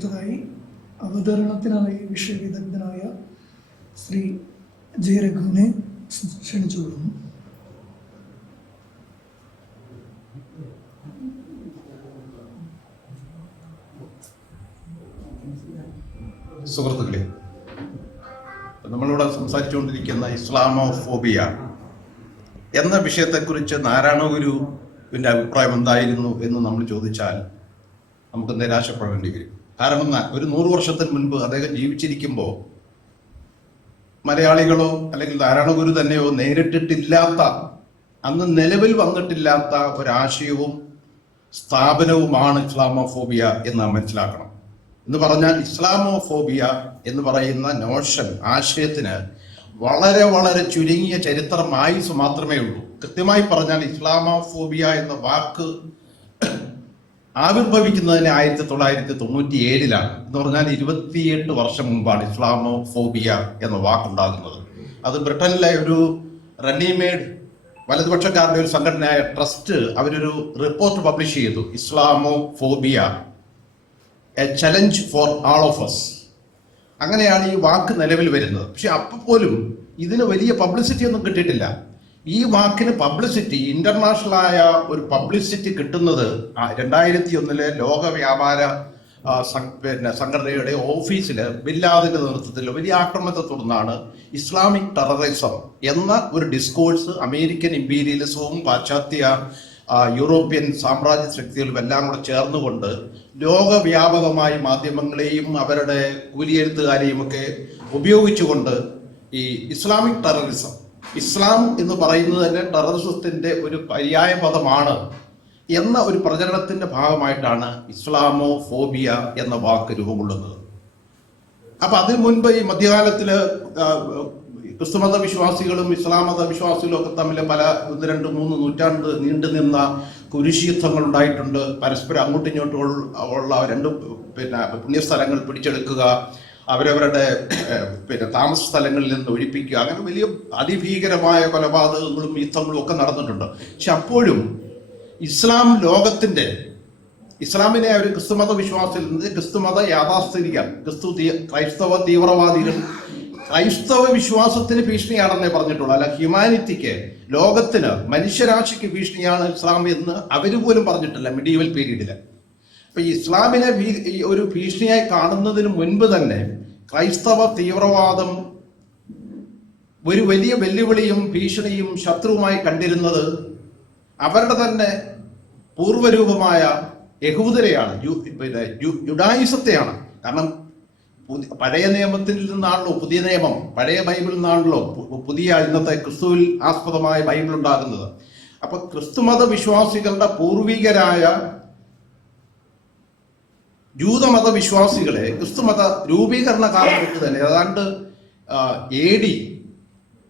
അടുത്തതായി അവതരണത്തിനായി വിഷയവിദഗ്ധനായ ശ്രീ ജെ രഘുവിനെ ക്ഷണിച്ചുകൊള്ളുന്നു. സുഹൃത്തുക്കളെ, നമ്മളിവിടെ സംസാരിച്ചുകൊണ്ടിരിക്കുന്ന ഇസ്ലാമോഫോബിയ എന്ന വിഷയത്തെക്കുറിച്ച് നാരായണ ഗുരുവിൻ്റെ അഭിപ്രായം എന്തായിരുന്നു എന്ന് നമ്മൾ ചോദിച്ചാൽ നമുക്ക് നിരാശപ്പെടേണ്ടി വരും. കാരണം ഒരു 100 വർഷത്തിന് മുൻപ് അദ്ദേഹം ജീവിച്ചിരിക്കുമ്പോൾ മലയാളികളോ അല്ലെങ്കിൽ നാരായണ ഗുരു തന്നെയോ നേരിട്ടിട്ടില്ലാത്ത, അന്ന് നിലവിൽ വന്നിട്ടില്ലാത്ത ഒരാശയവും സ്ഥാപനവുമാണ് ഇസ്ലാമോഫോബിയ എന്ന് നാം മനസ്സിലാക്കണം. എന്ന് പറഞ്ഞാൽ ഇസ്ലാമോഫോബിയ എന്ന് പറയുന്ന നോഷൻ, ആശയത്തിന് വളരെ വളരെ ചുരുങ്ങിയ ചരിത്രം ആയുസ് മാത്രമേ ഉള്ളൂ. കൃത്യമായി പറഞ്ഞാൽ ഇസ്ലാമോഫോബിയ എന്ന വാക്ക് ആവിർഭവിക്കുന്നതിന് 1997 എന്ന് പറഞ്ഞാൽ 28 വർഷം മുമ്പാണ് ഇസ്ലാമോഫോബിയ എന്ന വാക്കുണ്ടാകുന്നത്. അത് ബ്രിട്ടനിലെ ഒരു റെഡിമെയ്ഡ് വലതുപക്ഷക്കാരുടെ ഒരു സംഘടനയായ ട്രസ്റ്റ് അവരൊരു റിപ്പോർട്ട് പബ്ലിഷ് ചെയ്തു, Islamophobia a challenge for all of us. അങ്ങനെയാണ് ഈ വാക്ക് നിലവിൽ വരുന്നത്. പക്ഷെ അപ്പോൾ പോലും ഇതിന് വലിയ പബ്ലിസിറ്റി ഒന്നും കിട്ടിയിട്ടില്ല. ഈ വാക്കിന് പബ്ലിസിറ്റി, ഇന്റർനാഷണലായ ഒരു പബ്ലിസിറ്റി കിട്ടുന്നത് 2001 ലോക വ്യാപാര സംഘടനയുടെ ഓഫീസിൽ ബിൻ ലാദന്റെ നേതൃത്വത്തിൽ വലിയ ആക്രമണത്തെ തുടർന്നാണ് ഇസ്ലാമിക് ടെററിസം എന്ന ഒരു ഡിസ്കോഴ്സ് അമേരിക്കൻ ഇമ്പീരിയലിസവും പാശ്ചാത്യ യൂറോപ്യൻ സാമ്രാജ്യ ശക്തികളും എല്ലാം കൂടെ ചേർന്നുകൊണ്ട് ലോകവ്യാപകമായി മാധ്യമങ്ങളെയും അവരുടെ കൂലിയെഴുത്തുകാരെയും ഒക്കെ ഉപയോഗിച്ചുകൊണ്ട് ഈ ഇസ്ലാമിക് ടെററിസം, ഇസ്ലാം എന്ന് പറയുന്നത് തന്നെ ടെററിസത്തിന്റെ ഒരു പര്യായ പദമാണ് എന്ന ഒരു പ്രചരണത്തിന്റെ ഭാഗമായിട്ടാണ് ഇസ്ലാമോഫോബിയ എന്ന വാക്ക് രൂപം കൊള്ളുന്നത്. അപ്പൊ അതിനു മുൻപ് ഈ മധ്യകാലത്തില് ക്രിസ്തുമത വിശ്വാസികളും ഇസ്ലാം മത വിശ്വാസികളും ഒക്കെ തമ്മിൽ പല 1-2-3 നൂറ്റാണ്ട് നീണ്ടു നിന്ന കുരിശുയുദ്ധങ്ങൾ ഉണ്ടായിട്ടുണ്ട്. പരസ്പരം അങ്ങോട്ടും ഇങ്ങോട്ടും ഉള്ള 2 പുണ്യസ്ഥലങ്ങൾ പിടിച്ചെടുക്കുക, അവരവരുടെ താമസ സ്ഥലങ്ങളിൽ നിന്ന് ഒഴിപ്പിക്കുക, അങ്ങനെ വലിയ അതിഭീകരമായ കൊലപാതകങ്ങളും യുദ്ധങ്ങളും ഒക്കെ നടന്നിട്ടുണ്ട്. പക്ഷെ അപ്പോഴും ഇസ്ലാം ലോകത്തിന്റെ, ഇസ്ലാമിനെ ഒരു ക്രിസ്തുമത വിശ്വാസിൽ നിന്ന് ക്രിസ്തുമത യാഥാസ്ഥിതിക്കാൻ, ക്രൈസ്തവ തീവ്രവാദികൾ ക്രൈസ്തവ വിശ്വാസത്തിന് ഭീഷണിയാണെന്നേ പറഞ്ഞിട്ടുള്ളൂ. അല്ല, ഹ്യൂമാനിറ്റിക്ക്, ലോകത്തിന്, മനുഷ്യരാശിക്ക് ഭീഷണിയാണ് ഇസ്ലാം എന്ന് അവർ പോലും പറഞ്ഞിട്ടില്ല മിഡീവൽ പീരീഡില്. അപ്പൊ ഈ ഇസ്ലാമിനെ ഒരു ഭീഷണിയായി കാണുന്നതിന് മുൻപ് തന്നെ ക്രൈസ്തവ തീവ്രവാദം ഒരു വലിയ വെല്ലുവിളിയും ഭീഷണിയും ശത്രുവുമായി കണ്ടിരുന്നത് അവരുടെ തന്നെ പൂർവ്വരൂപമായ യഹൂദരെയാണ്, ജുഡായിസത്തെയാണ്. കാരണം പഴയ നിയമത്തിൽ നിന്നാണല്ലോ പുതിയ നിയമം, പഴയ ബൈബിളിൽ നിന്നാണല്ലോ പുതിയ ഇന്നത്തെ ക്രിസ്തുവിൽ ആസ്പദമായ ബൈബിൾ ഉണ്ടാകുന്നത്. അപ്പൊ ക്രിസ്തുമത വിശ്വാസികളുടെ പൂർവികരായ ജൂതമത വിശ്വാസികളെ ക്രിസ്തുമത രൂപീകരണ കാലഘട്ടത്ത് തന്നെ ഏതാണ്ട് AD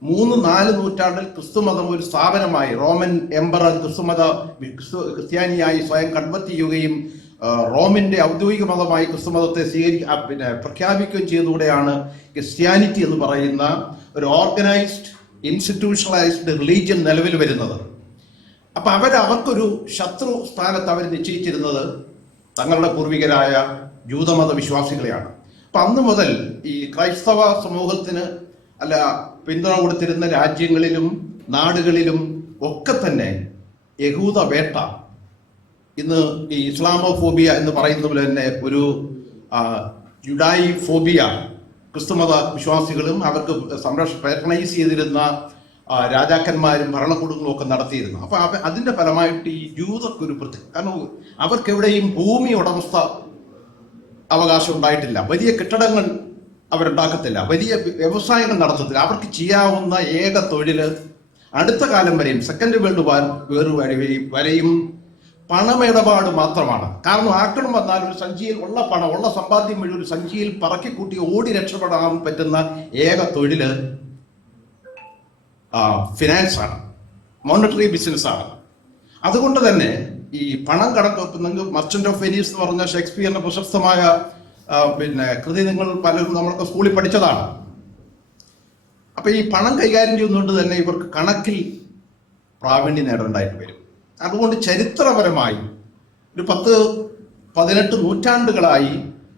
3-4 നൂറ്റാണ്ടിൽ ക്രിസ്തുമതം ഒരു സ്ഥാപനമായി, റോമൻ എംപറർ ക്രിസ്ത്യാനിയായി സ്വയം കൺവെർട്ട് ചെയ്യുകയും റോമിന്റെ ഔദ്യോഗിക മതമായി ക്രിസ്തുമതത്തെ പ്രഖ്യാപിക്കുകയും ചെയ്തതോടെയാണ് ക്രിസ്ത്യാനിറ്റി എന്ന് പറയുന്ന ഒരു ഓർഗനൈസ്ഡ് ഇൻസ്റ്റിറ്റ്യൂഷണലൈസ്ഡ് റിലീജിയൻ നിലവിൽ വരുന്നത്. അപ്പൊ അവർക്കൊരു ശത്രു സ്ഥാനത്ത് അവർ നിശ്ചയിച്ചിരുന്നത് തങ്ങളുടെ പൂർവികരായ ജൂതമത വിശ്വാസികളെയാണ്. അപ്പൊ അന്ന് മുതൽ ഈ ക്രൈസ്തവ സമൂഹത്തിന് പിന്തുണ കൊടുത്തിരുന്ന രാജ്യങ്ങളിലും നാടുകളിലും ഒക്കെ തന്നെ യഹൂദ വേട്ട, ഇന്ന് ഈ ഇസ്ലാമോഫോബിയ എന്ന് പറയുന്ന പോലെ തന്നെ ഒരു ജുഡായി ഫോബിയ, ക്രിസ്തുമത വിശ്വാസികളും അവർക്ക് പാട്രണൈസ് ചെയ്തിരുന്ന രാജാക്കന്മാരും ഭരണകൂടങ്ങളും ഒക്കെ നടത്തിയിരുന്നു. അപ്പൊ അതിന്റെ ഫലമായിട്ട് ഈ ജൂതർക്കൊരു കാരണം അവർക്കെവിടെയും ഭൂമി ഉടമസ്ഥ അവകാശം ഉണ്ടായിട്ടില്ല, വലിയ കെട്ടിടങ്ങൾ അവരുണ്ടാക്കത്തില്ല, വലിയ വ്യവസായങ്ങൾ നടത്തത്തില്ല. അവർക്ക് ചെയ്യാവുന്ന ഏക തൊഴിൽ അടുത്ത കാലം വരെയും, സെക്കൻഡ് വേൾഡ് വാർ വരെയും പണമിടപാട് മാത്രമാണ്. കാരണം ആക്രമണം വന്നാൽ ഒരു സഞ്ചിയിൽ ഉള്ള പണം, ഉള്ള സമ്പാദ്യം വഴി ഒരു സഞ്ചിയിൽ പറക്കിക്കൂട്ടി ഓടി രക്ഷപ്പെടാൻ പറ്റുന്ന ഏക തൊഴിൽ ഫിനാൻസ് ആണ്, മോണിറ്ററി ബിസിനസ് ആണ്. അതുകൊണ്ട് തന്നെ ഈ പണം കണക്ക് മർച്ചന്റ് ഓഫ് വെനീസ് എന്ന് പറഞ്ഞ ഷേക്സ്പിയറിന്റെ പ്രശസ്തമായ കൃതി നിങ്ങൾ പലരും നമ്മളൊക്കെ സ്കൂളിൽ പഠിച്ചതാണ്. അപ്പൊ ഈ പണം കൈകാര്യം ചെയ്യുന്നതുകൊണ്ട് തന്നെ ഇവർക്ക് കണക്കിൽ പ്രാവീണ്യം നേടേണ്ടതായിട്ട് വരും. അതുകൊണ്ട് ചരിത്രപരമായി ഒരു 10-18 നൂറ്റാണ്ടുകളായി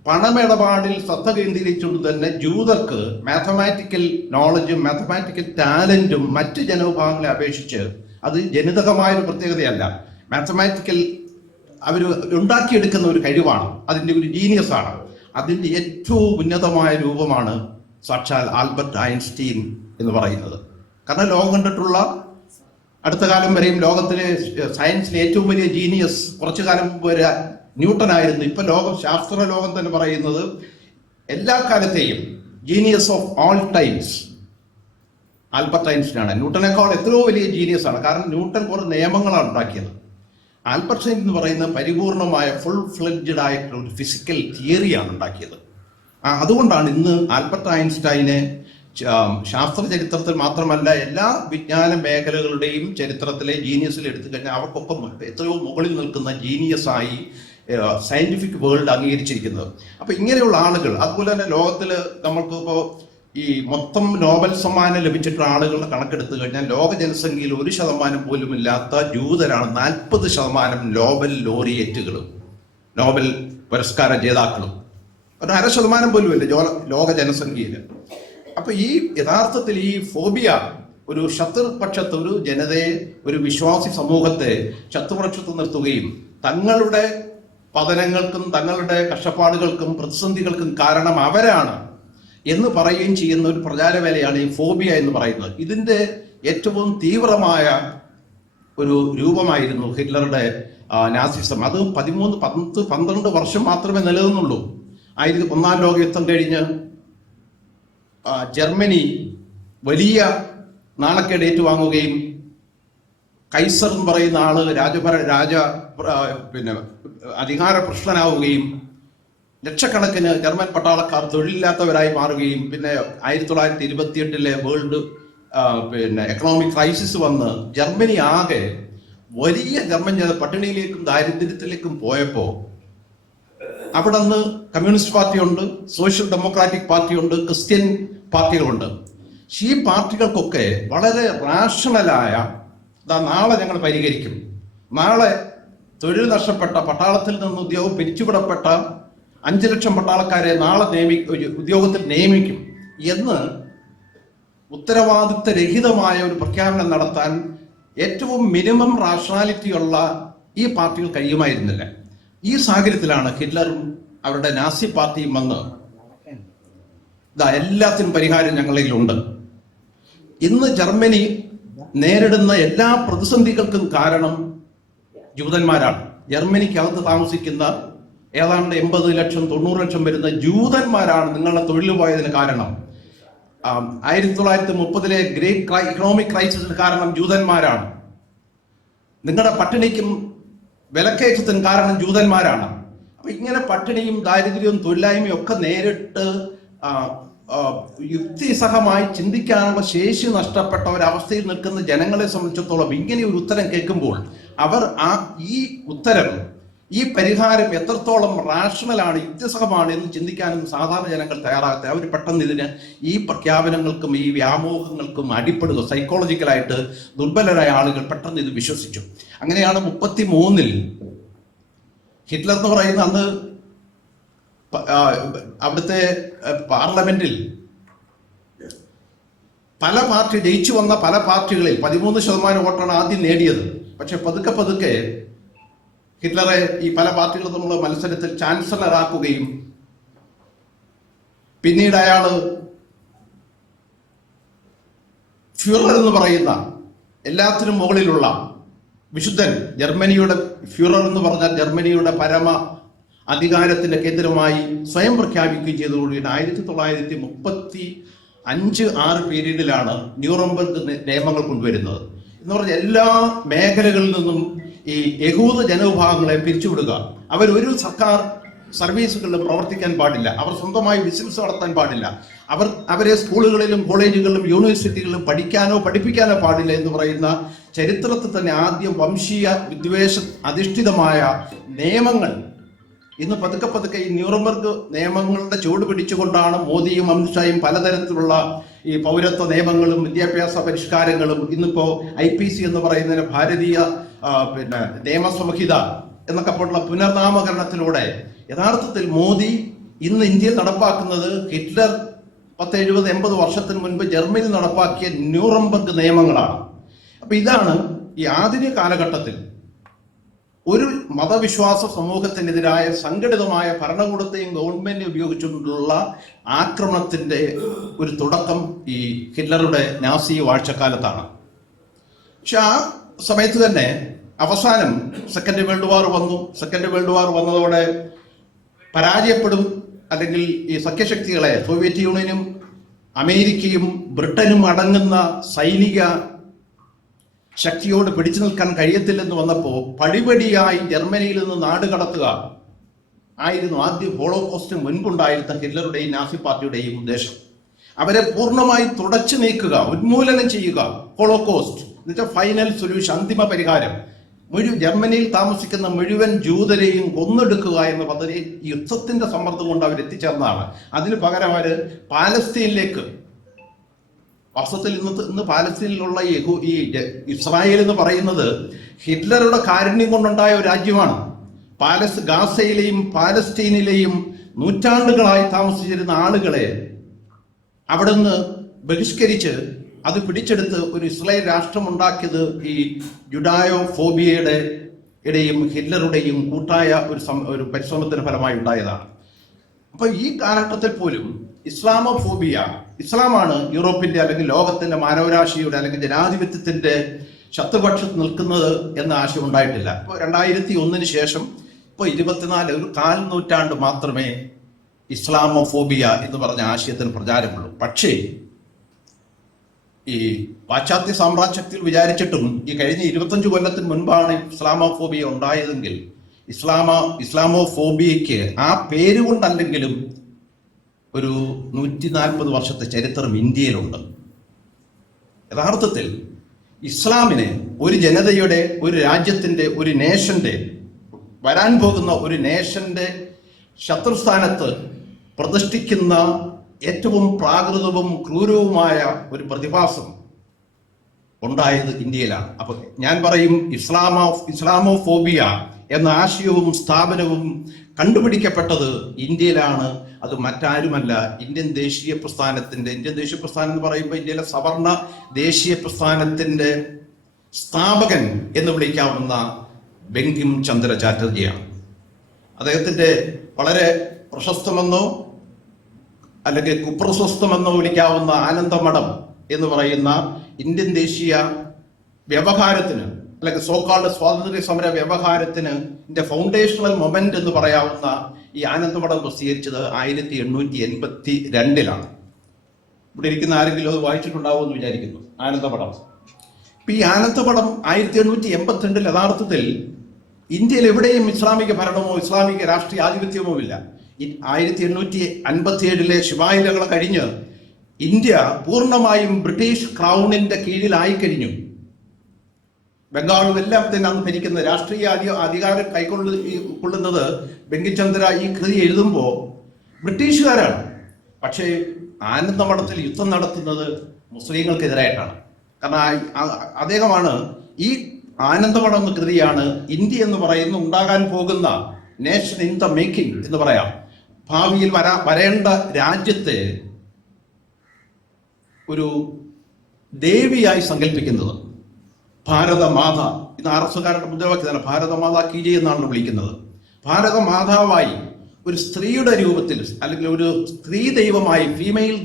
പണമിടപാടിൽ ശ്രദ്ധ കേന്ദ്രീകരിച്ചുകൊണ്ട് തന്നെ ജൂതർക്ക് മാത്തമാറ്റിക്കൽ നോളജും മാത്തമാറ്റിക്കൽ ടാലന്റും മറ്റ് ജനവിഭാഗങ്ങളെ അപേക്ഷിച്ച് അത് ജനിതകമായൊരു പ്രത്യേകതയല്ല. മാത്തമാറ്റിക്കൽ അവർ ഉണ്ടാക്കിയെടുക്കുന്ന ഒരു കഴിവാണ്, അതിൻ്റെ ഒരു ജീനിയസ് ആണ്. അതിൻ്റെ ഏറ്റവും ഉന്നതമായ രൂപമാണ് സാക്ഷാൽ ആൽബർട്ട് ഐൻസ്റ്റീൻ എന്ന് പറയുന്നത്. കാരണം ലോകം കണ്ടിട്ടുള്ള അടുത്ത കാലം വരെയും ലോകത്തിലെ സയൻസിലെ ഏറ്റവും വലിയ ജീനിയസ് കുറച്ചു കാലം മുമ്പ് വരെ ന്യൂട്ടൺ ആയിരുന്നു. ഇപ്പൊ ശാസ്ത്ര ലോകം തന്നെ പറയുന്നത് എല്ലാ കാലത്തെയും genius of all times Albert Einstein ആണ്. ന്യൂട്ടനേക്കാൾ എത്രയോ വലിയ ജീനിയസ് ആണ്. കാരണം ന്യൂട്ടൺ കുറെ നിയമങ്ങളാണ് ഉണ്ടാക്കിയത്. ആൽബർട്ട് ഐൻസ്റ്റീൻ എന്ന് പറയുന്ന പരിപൂർണമായ ഫുൾ ഫ്ലെഡ്ജഡ് ആയിട്ടുള്ള ഒരു ഫിസിക്കൽ തിയറിയാണ് ഉണ്ടാക്കിയത്. അതുകൊണ്ടാണ് ഇന്ന് ആൽബർട്ട് ഐൻസ്റ്റൈനെ ശാസ്ത്ര ചരിത്രത്തിൽ മാത്രമല്ല എല്ലാ വിജ്ഞാന മേഖലകളുടെയും ചരിത്രത്തിലെ ജീനിയസിൽ എടുത്തു കഴിഞ്ഞാൽ അവർക്കൊപ്പം എത്രയോ മുകളിൽ നിൽക്കുന്ന ജീനിയസായി സയന്റിഫിക് വേൾഡ് അംഗീകരിച്ചിരിക്കുന്നത്. അപ്പൊ ഇങ്ങനെയുള്ള ആളുകൾ, അതുപോലെ തന്നെ ലോകത്തിൽ നമ്മൾക്കിപ്പോൾ ഈ മൊത്തം നോബൽ സമ്മാനം ലഭിച്ചിട്ടുള്ള ആളുകളുടെ കണക്കെടുത്തു കഴിഞ്ഞാൽ ലോക ജനസംഖ്യയിൽ 1% പോലും ഇല്ലാത്ത ജൂതരാണ് 40% നോബൽ ലോറിയേറ്റുകളും നോബൽ പുരസ്കാര ജേതാക്കളും. ഒരു 0.5% പോലും ഇല്ല ലോക ജനസംഖ്യയിൽ. അപ്പൊ ഈ യഥാർത്ഥത്തിൽ ഈ ഫോബിയ ഒരു ശത്രുപക്ഷത്ത് ഒരു ജനതയെ, ഒരു വിശ്വാസി സമൂഹത്തെ ശത്രുപക്ഷത്ത് നിർത്തുകയും തങ്ങളുടെ പതനങ്ങൾക്കും തങ്ങളുടെ കഷ്ടപ്പാടുകൾക്കും പ്രതിസന്ധികൾക്കും കാരണം അവരാണ് എന്ന് പറയുകയും ചെയ്യുന്ന ഒരു പ്രചാരവേലയാണ് ഈ ഫോബിയ എന്ന് പറയുന്നത്. ഇതിന്റെ ഏറ്റവും തീവ്രമായ ഒരു രൂപമായിരുന്നു ഹിറ്റ്ലറുടെ നാസിസം. അത് 13-12 വർഷം മാത്രമേ നിലനിന്നുള്ളൂ. ഒന്നാം ലോക യുദ്ധം കഴിഞ്ഞ് ജർമ്മനി വലിയ നാണക്കേട് ഏറ്റുവാങ്ങുകയും കൈസർ എന്ന് പറയുന്ന ആള് അധികാരപൃഷ്ഠനാവുകയും ലക്ഷക്കണക്കിന് ജർമ്മൻ പട്ടാളക്കാർ തൊഴിലില്ലാത്തവരായി മാറുകയും പിന്നെ 1928 വേൾഡ് എക്കണോമിക് ക്രൈസിസ് വന്ന് ജർമ്മനി ആകെ വലിയ ജർമ്മൻ ജനത പട്ടിണിയിലേക്കും ദാരിദ്ര്യത്തിലേക്കും പോയപ്പോൾ അവിടെ നിന്ന് കമ്മ്യൂണിസ്റ്റ് പാർട്ടിയുണ്ട്, സോഷ്യൽ ഡെമോക്രാറ്റിക് പാർട്ടിയുണ്ട്, ക്രിസ്ത്യൻ പാർട്ടികളുണ്ട്. ഈ പാർട്ടികൾക്കൊക്കെ വളരെ റാഷണലായ നാളെ ഞങ്ങൾ പരിഹരിക്കും, നാളെ തൊഴിൽ നഷ്ടപ്പെട്ട പട്ടാളത്തിൽ നിന്ന് ഉദ്യോഗം പിരിച്ചുവിടപ്പെട്ട 5 ലക്ഷം പട്ടാളക്കാരെ നാളെ ഉദ്യോഗത്തിൽ നിയമിക്കും എന്ന് ഉത്തരവാദിത്വരഹിതമായ ഒരു പ്രഖ്യാപനം നടത്താൻ ഏറ്റവും മിനിമം റാഷണാലിറ്റിയുള്ള ഈ പാർട്ടികൾ കഴിയുമായിരുന്നില്ല. ഈ സാഹചര്യത്തിലാണ് ഹിറ്റ്ലറും അവരുടെ നാസി പാർട്ടിയും വന്ന് എല്ലാത്തിനും പരിഹാരം ഞങ്ങളിലുണ്ട്. ഇന്ന് ജർമ്മനി നേരിടുന്ന എല്ലാ പ്രതിസന്ധികൾക്കും കാരണം ജൂതന്മാരാണ്. ജർമ്മനിക്കകത്ത് താമസിക്കുന്ന ഏതാണ്ട് 80 ലക്ഷം 90 ലക്ഷം വരുന്ന ജൂതന്മാരാണ് നിങ്ങളുടെ തൊഴിൽ പോയതിന് കാരണം. 1930 ഗ്രേറ്റ് ഇക്കണോമിക് ക്രൈസിസിന് കാരണം ജൂതന്മാരാണ്. നിങ്ങളുടെ പട്ടിണിക്കും വിലക്കയറ്റത്തിന് കാരണം ജൂതന്മാരാണ്. അപ്പൊ ഇങ്ങനെ പട്ടിണിയും ദാരിദ്ര്യവും തൊഴിലായ്മയും ഒക്കെ നേരിട്ട് യുക്തിസഹമായി ചിന്തിക്കാനുള്ള ശേഷി നഷ്ടപ്പെട്ട ഒരവസ്ഥയിൽ നിൽക്കുന്ന ജനങ്ങളെ സംബന്ധിച്ചിടത്തോളം ഇങ്ങനെ ഒരു ഉത്തരം കേൾക്കുമ്പോൾ അവർ ഈ ഉത്തരം, ഈ പരിഹാരം എത്രത്തോളം റാഷണലാണ്, യുക്തിസഹമാണ് എന്ന് ചിന്തിക്കാനും സാധാരണ ജനങ്ങൾ തയ്യാറാകത്തെ. അവർ പെട്ടെന്ന് ഈ പ്രഖ്യാപനങ്ങൾക്കും ഈ വ്യാമോഹങ്ങൾക്കും അടിപ്പെടുക. സൈക്കോളജിക്കലായിട്ട് ദുർബലരായ ആളുകൾ പെട്ടെന്ന് ഇത് വിശ്വസിച്ചു. അങ്ങനെയാണ് 1933 ഹിറ്റ്ലർ എന്ന് പറയുന്ന അന്ന് അവിടുത്തെ പാർലമെന്റിൽ പല പാർട്ടി ജയിച്ചു വന്ന പല പാർട്ടികളിൽ 13% വോട്ടാണ് ആദ്യം നേടിയത്. പക്ഷെ പതുക്കെ പതുക്കെ ഹിറ്റ്ലറെ ഈ പല പാർട്ടികൾ തമ്മിലുള്ള മത്സരത്തിൽ ചാൻസലർ ആക്കുകയും പിന്നീട് അയാള് ഫ്യൂറർ എന്ന് പറയുന്ന എല്ലാത്തിനും മുകളിലുള്ള വിശുദ്ധൻ, ജർമ്മനിയുടെ ഫ്യൂറർ എന്ന് പറഞ്ഞാൽ ജർമ്മനിയുടെ പരമ അധികാരത്തിന്റെ കേന്ദ്രമായി സ്വയം പ്രഖ്യാപിക്കുകയും ചെയ്തതോടുകൂടി 1935-36 പീരീഡിലാണ് ന്യൂറംബർഗ് നിയമങ്ങൾ കൊണ്ടുവരുന്നത്. എന്ന് പറഞ്ഞാൽ എല്ലാ മേഖലകളിൽ നിന്നും ഈ യഹൂദ ജനവിഭാഗങ്ങളെ പിരിച്ചുവിടുക. അവരൊരു സർക്കാർ സർവീസുകളിലും പ്രവർത്തിക്കാൻ പാടില്ല, അവർ സ്വന്തമായി ബിസിനസ് നടത്താൻ പാടില്ല, അവരെ സ്കൂളുകളിലും കോളേജുകളിലും യൂണിവേഴ്സിറ്റികളിലും പഠിപ്പിക്കാനോ പാടില്ല എന്ന് പറയുന്ന ചരിത്രത്തിൽ തന്നെ ആദ്യം വംശീയ വിദ്വേഷ അധിഷ്ഠിതമായ നിയമങ്ങൾ ഇന്ന് പതുക്കെ ഈ ന്യൂറംബർഗ് നിയമങ്ങളുടെ ചുവട് പിടിച്ചുകൊണ്ടാണ് മോദിയും അമിത്ഷായും പലതരത്തിലുള്ള ഈ പൗരത്വ നിയമങ്ങളും വിദ്യാഭ്യാസ പരിഷ്കാരങ്ങളും ഇന്നിപ്പോ IPC എന്ന് പറയുന്നതിന് ഭാരതീയ നിയമസംഹിത എന്നൊക്കെ പോലുള്ള പുനർനാമകരണത്തിലൂടെ യഥാർത്ഥത്തിൽ മോദി ഇന്ന് ഇന്ത്യയിൽ നടപ്പാക്കുന്നത് ഹിറ്റ്ലർ 10-70-80 വർഷത്തിന് മുൻപ് ജർമ്മനി നടപ്പാക്കിയ ന്യൂറംബർഗ് നിയമങ്ങളാണ്. അപ്പൊ ഇതാണ് ഈ ആധുനിക കാലഘട്ടത്തിൽ ഒരു മതവിശ്വാസ സമൂഹത്തിനെതിരായ സംഘടിതമായ ഭരണകൂടത്തെയും ഗവൺമെന്റിനെ ഉപയോഗിച്ചുകൊണ്ടുള്ള ആക്രമണത്തിന്റെ ഒരു തുടക്കം ഈ ഹിറ്റ്ലറുടെ നാസി വാഴ്ചക്കാലത്താണ്. പക്ഷെ ആ സമയത്ത് തന്നെ അവസാനം സെക്കൻഡ് വേൾഡ് വാർ വന്നു. സെക്കൻഡ് വേൾഡ് വാർ വന്നതോടെ പരാജയപ്പെടും, അല്ലെങ്കിൽ ഈ സഖ്യശക്തികളെ സോവിയറ്റ് യൂണിയനും അമേരിക്കയും ബ്രിട്ടനും അടങ്ങുന്ന സൈനിക ശക്തിയോട് പിടിച്ചു നിൽക്കാൻ കഴിയത്തില്ലെന്ന് വന്നപ്പോൾ പടിപടിയായി ജർമ്മനിയിൽ നിന്ന് നാട് കടത്തുക ആയിരുന്നു ആദ്യം ഹോളോകോസ്റ്റിന് മുൻപുണ്ടായിരുന്ന ഹിറ്റ്ലറുടെയും നാസി പാർട്ടിയുടെയും ഉദ്ദേശം. അവരെ പൂർണ്ണമായി തുടച്ചു നീക്കുക, ഉന്മൂലനം ചെയ്യുക. ഹോളോകോസ്റ്റ് എന്നുവെച്ചാൽ ഫൈനൽ സൊല്യൂഷൻ, അന്തിമ പരിഹാരം. ജർമ്മനിയിൽ താമസിക്കുന്ന മുഴുവൻ ജൂതരെയും കൊന്നെടുക്കുക എന്ന പദ്ധതി യുദ്ധത്തിന്റെ സമ്മർദ്ദം കൊണ്ട് അവർ എത്തിച്ചേർന്നതാണ്. അതിന് പകരം അവർ പാലസ്തീനിലേക്ക്, വാസ്തവത്തിൽ ഇന്ന് പാലസ്തീനിലുള്ള ഈ ഇസ്രായേൽ എന്ന് പറയുന്നത് ഹിറ്റ്ലറുടെ കാരുണ്യം കൊണ്ടുണ്ടായ ഒരു രാജ്യമാണ്. ഗാസയിലെയും പാലസ്തീനിലെയും നൂറ്റാണ്ടുകളായി താമസിച്ചിരുന്ന ആളുകളെ അവിടുന്ന് ബഹിഷ്കരിച്ച് അത് പിടിച്ചെടുത്ത് ഒരു ഇസ്രായേൽ രാഷ്ട്രമുണ്ടാക്കിയത് ഈ ജുഡായോ ഫോബിയയുടെ ഇടയും ഹിറ്റ്ലറുടെയും കൂട്ടായ ഒരു പരിശ്രമത്തിന്റെ ഫലമായി ഉണ്ടായതാണ്. അപ്പൊ ഈ കാലഘട്ടത്തിൽ പോലും ഇസ്ലാമോഫോബിയ, ഇസ്ലാമാണ് യൂറോപ്പിന്റെ അല്ലെങ്കിൽ ലോകത്തിന്റെ മാനവരാശിയുടെ അല്ലെങ്കിൽ ജനാധിപത്യത്തിന്റെ ശത്രുപക്ഷത്ത് നിൽക്കുന്നത് എന്ന ആശയം ഉണ്ടായിട്ടില്ല. ഇപ്പോൾ 2001 ശേഷം ഇപ്പോൾ 24 ഒരു 4 നൂറ്റാണ്ട് മാത്രമേ ഇസ്ലാമോഫോബിയ എന്ന് പറഞ്ഞ ആശയത്തിന് പ്രചാരമുള്ളൂ. പക്ഷേ ഈ പാശ്ചാത്യ സാമ്രാജ്യത്തിൽ വിചാരിച്ചിട്ടും ഈ കഴിഞ്ഞ 25 കൊല്ലത്തിന് മുൻപാണ് ഇസ്ലാമോഫോബിയ ഉണ്ടായതെങ്കിൽ ഇസ്ലാമോഫോബിയയ്ക്ക് ആ പേരുകൊണ്ടല്ലെങ്കിലും ഒരു 140 വർഷത്തെ ചരിത്രം ഇന്ത്യയിലുണ്ട്. യഥാർത്ഥത്തിൽ ഇസ്ലാമിനെ ഒരു ജനതയുടെ, ഒരു രാജ്യത്തിന്റെ, ഒരു നേഷന്റെ, വരാൻ പോകുന്ന ഒരു നേഷന്റെ ശത്രുസ്ഥാനത്ത് പ്രതിഷ്ഠിക്കുന്ന ഏറ്റവും പ്രാകൃതവും ക്രൂരവുമായ ഒരു പ്രതിഭാസം ഉണ്ടായത് ഇന്ത്യയിലാണ്. അപ്പൊ ഞാൻ പറയും ഇസ്ലാമോഫോബിയ എന്ന ആശയവും സ്ഥാപനവും കണ്ടുപിടിക്കപ്പെട്ടത് ഇന്ത്യയിലാണ്. അത് മറ്റാരുമല്ല, ഇന്ത്യൻ ദേശീയ പ്രസ്ഥാനം എന്ന് പറയുമ്പോൾ ഇന്ത്യയിലെ സവർണ ദേശീയ പ്രസ്ഥാനത്തിന്റെ സ്ഥാപകൻ എന്ന് വിളിക്കാവുന്ന ബങ്കിം ചന്ദ്ര ചാറ്റർജിയാണ്. അദ്ദേഹത്തിന്റെ വളരെ പ്രശസ്തമെന്നോ അല്ലെങ്കിൽ കുപ്രശസ്തമെന്നോ വിളിക്കാവുന്ന ആനന്ദമഠം എന്ന് പറയുന്ന ഇന്ത്യൻ ദേശീയ വ്യവഹാരത്തിന് അല്ലെങ്കിൽ സോക്കാൾഡ് സ്വാതന്ത്ര്യ സമര വ്യവഹാരത്തിന് ഫൗണ്ടേഷണൽ മൊമെന്റ് എന്ന് പറയാവുന്ന ഈ ആനന്ദമഠം പ്രസിദ്ധീകരിച്ചത് 1882 ഇവിടെ ഇരിക്കുന്ന ആരെങ്കിലും അത് വായിച്ചിട്ടുണ്ടാവുമെന്ന് വിചാരിക്കുന്നു. ആനന്ദമഠം. ഇപ്പൊ ഈ ആനന്ദമഠം 1882 യഥാർത്ഥത്തിൽ ഇന്ത്യയിൽ എവിടെയും ഇസ്ലാമിക ഭരണമോ ഇസ്ലാമിക രാഷ്ട്രീയ ആധിപത്യമോ ഇല്ല. 1857 ശിവായിലകൾ കഴിഞ്ഞ് ഇന്ത്യ പൂർണ്ണമായും ബ്രിട്ടീഷ് ക്രൗണിന്റെ കീഴിലായി കഴിഞ്ഞു. ബംഗാളും എല്ലാം തന്നെ അന്ന് ഭരിക്കുന്ന രാഷ്ട്രീയ അധികാരം കൈക്കൊള്ളുന്നത് ബങ്കിംചന്ദ്ര ഈ കൃതി എഴുതുമ്പോൾ ബ്രിട്ടീഷുകാരാണ്. പക്ഷേ ആനന്ദമഠത്തിൽ യുദ്ധം നടത്തുന്നത് മുസ്ലിങ്ങൾക്കെതിരായിട്ടാണ്. കാരണം അദ്ദേഹമാണ് ഈ ആനന്ദമഠം എന്ന കൃതിയാണ് ഇന്ത്യ എന്ന് പറയുന്ന ഉണ്ടാകാൻ പോകുന്ന നേഷൻ ഇൻ ദ മേക്കിംഗ് എന്ന് പറയാം, ഭാവിയിൽ വരേണ്ട രാജ്യത്തെ ഒരു ദേവിയായി സങ്കല്പിക്കുന്നത്. ഭാരതമാത ഇന്ന് ആർഎസ്എസ്കാരുടെ മുദ്രാവാക്യമാണ് ഭാരതമാതാ കീ ജയ് എന്നാണ് വിളിക്കുന്നത്. ഭാരതമാതാവായി ഒരു സ്ത്രീയുടെ രൂപത്തിൽ അല്ലെങ്കിൽ ഒരു സ്ത്രീ ദൈവമായി ഫീമെയിൽ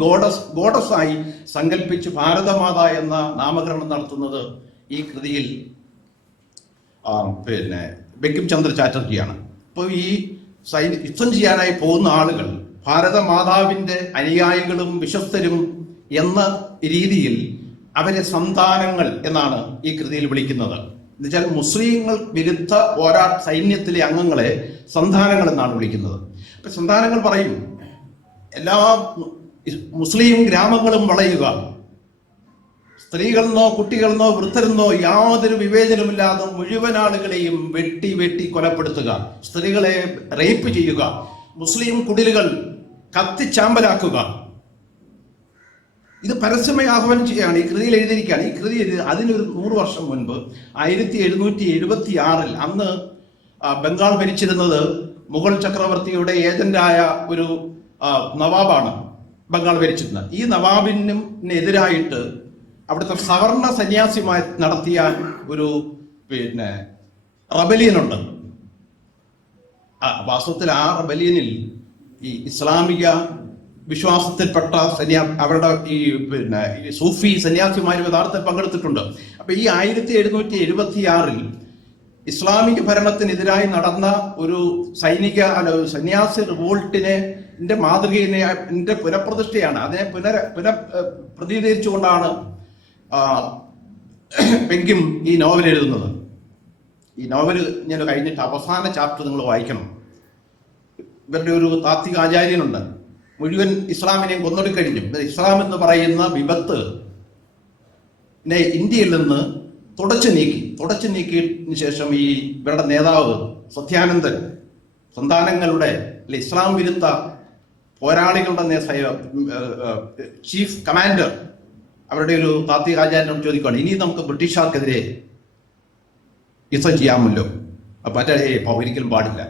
ഗോഡസായി സങ്കല്പിച്ച് ഭാരതമാത എന്ന നാമകരണം നടത്തുന്നത് ഈ കൃതിയിൽ ബങ്കിം ചന്ദ്ര ചാറ്റർജിയാണ്. അപ്പോൾ ഈ യുദ്ധം ചെയ്യാനായി പോകുന്ന ആളുകൾ ഭാരതമാതാവിന്റെ അനുയായികളും വിശ്വസ്തരും എന്ന രീതിയിൽ അവരെ സന്താനങ്ങൾ എന്നാണ് ഈ കൃതിയിൽ വിളിക്കുന്നത്. എന്നുവെച്ചാൽ മുസ്ലിങ്ങൾ വിരുദ്ധ സൈന്യത്തിലെ അംഗങ്ങളെ സന്താനങ്ങൾ എന്നാണ് വിളിക്കുന്നത്. അപ്പൊ സന്താനങ്ങൾ പറയും എല്ലാ മുസ്ലിം ഗ്രാമങ്ങളും വളയുക, സ്ത്രീകളെന്നോ കുട്ടികളെന്നോ വൃദ്ധരെന്നോ യാതൊരു വിവേചനമില്ലാതെ മുഴുവൻ ആളുകളെയും വെട്ടി കൊലപ്പെടുത്തുക, സ്ത്രീകളെ റേപ്പ് ചെയ്യുക, മുസ്ലിം കുടിലുകൾ കത്തിച്ചാമ്പലാക്കുക. ഇത് പരസ്യമായി ആഹ്വാനം ചെയ്യുകയാണ്. ഈ കൃതിയിൽ എഴുതിയിരിക്കുകയാണ്. ഈ കൃതി അതിനൊരു 100 വർഷം മുൻപ് 1776 അന്ന് ബംഗാൾ ഭരിച്ചിരുന്നത് മുഗൾ ചക്രവർത്തിയുടെ ഏജന്റായ ഒരു നവാബാണ് ബംഗാൾ ഭരിച്ചിരുന്നത്. ഈ നവാബിനെതിരായിട്ട് അവിടുത്തെ സവർണ സന്യാസിമാർ നടത്തിയ ഒരു റബലിയനുണ്ട്. വാസ്തവത്തിൽ ആ റബലിയനിൽ ഈ ഇസ്ലാമിക വിശ്വാസത്തിൽപ്പെട്ട അവരുടെ ഈ സൂഫി സന്യാസിമാരും യഥാർത്ഥത്തിൽ പങ്കെടുത്തിട്ടുണ്ട്. അപ്പൊ ഈ 1776 ഇസ്ലാമിക ഭരണത്തിനെതിരായി നടന്ന ഒരു സന്യാസി റിവോൾട്ടിന്റെ മാതൃകയെ പുനഃപ്രതിഷ്ഠയാണ്. അതിനെ പ്രതിനിധീകരിച്ചുകൊണ്ടാണ് ബെങ്കിം ഈ നോവൽ എഴുതുന്നത്. ഈ നോവൽ ഞാൻ കഴിഞ്ഞിട്ട് അവസാന ചാപ്റ്റർ നിങ്ങൾ വായിക്കണം. ഇവരുടെ ഒരു താത്വിക ആചാര്യനുണ്ട്, മുഴുവൻ ഇസ്ലാമിനെയും കൊന്നൊടുക്കഴിഞ്ഞു. ഇസ്ലാം എന്ന് പറയുന്ന വിപത്ത് ഇന്ത്യയിൽ നിന്ന് തുടച്ചു നീക്കിയതിനു ശേഷം ഈ ഇവരുടെ നേതാവ് സത്യാനന്ദൻ സന്താനങ്ങളുടെ ഇസ്ലാം വിരുദ്ധ പോരാളികളുടെ ചീഫ് കമാൻഡർ അവരുടെ ഒരു താത്വിക ആചാര്യനോട് ചോദിക്കുകയാണ്, ഇനി നമുക്ക് ബ്രിട്ടീഷുകാർക്കെതിരെ യുദ്ധം ചെയ്യാമല്ലോ? ഒരിക്കലും പാടില്ല.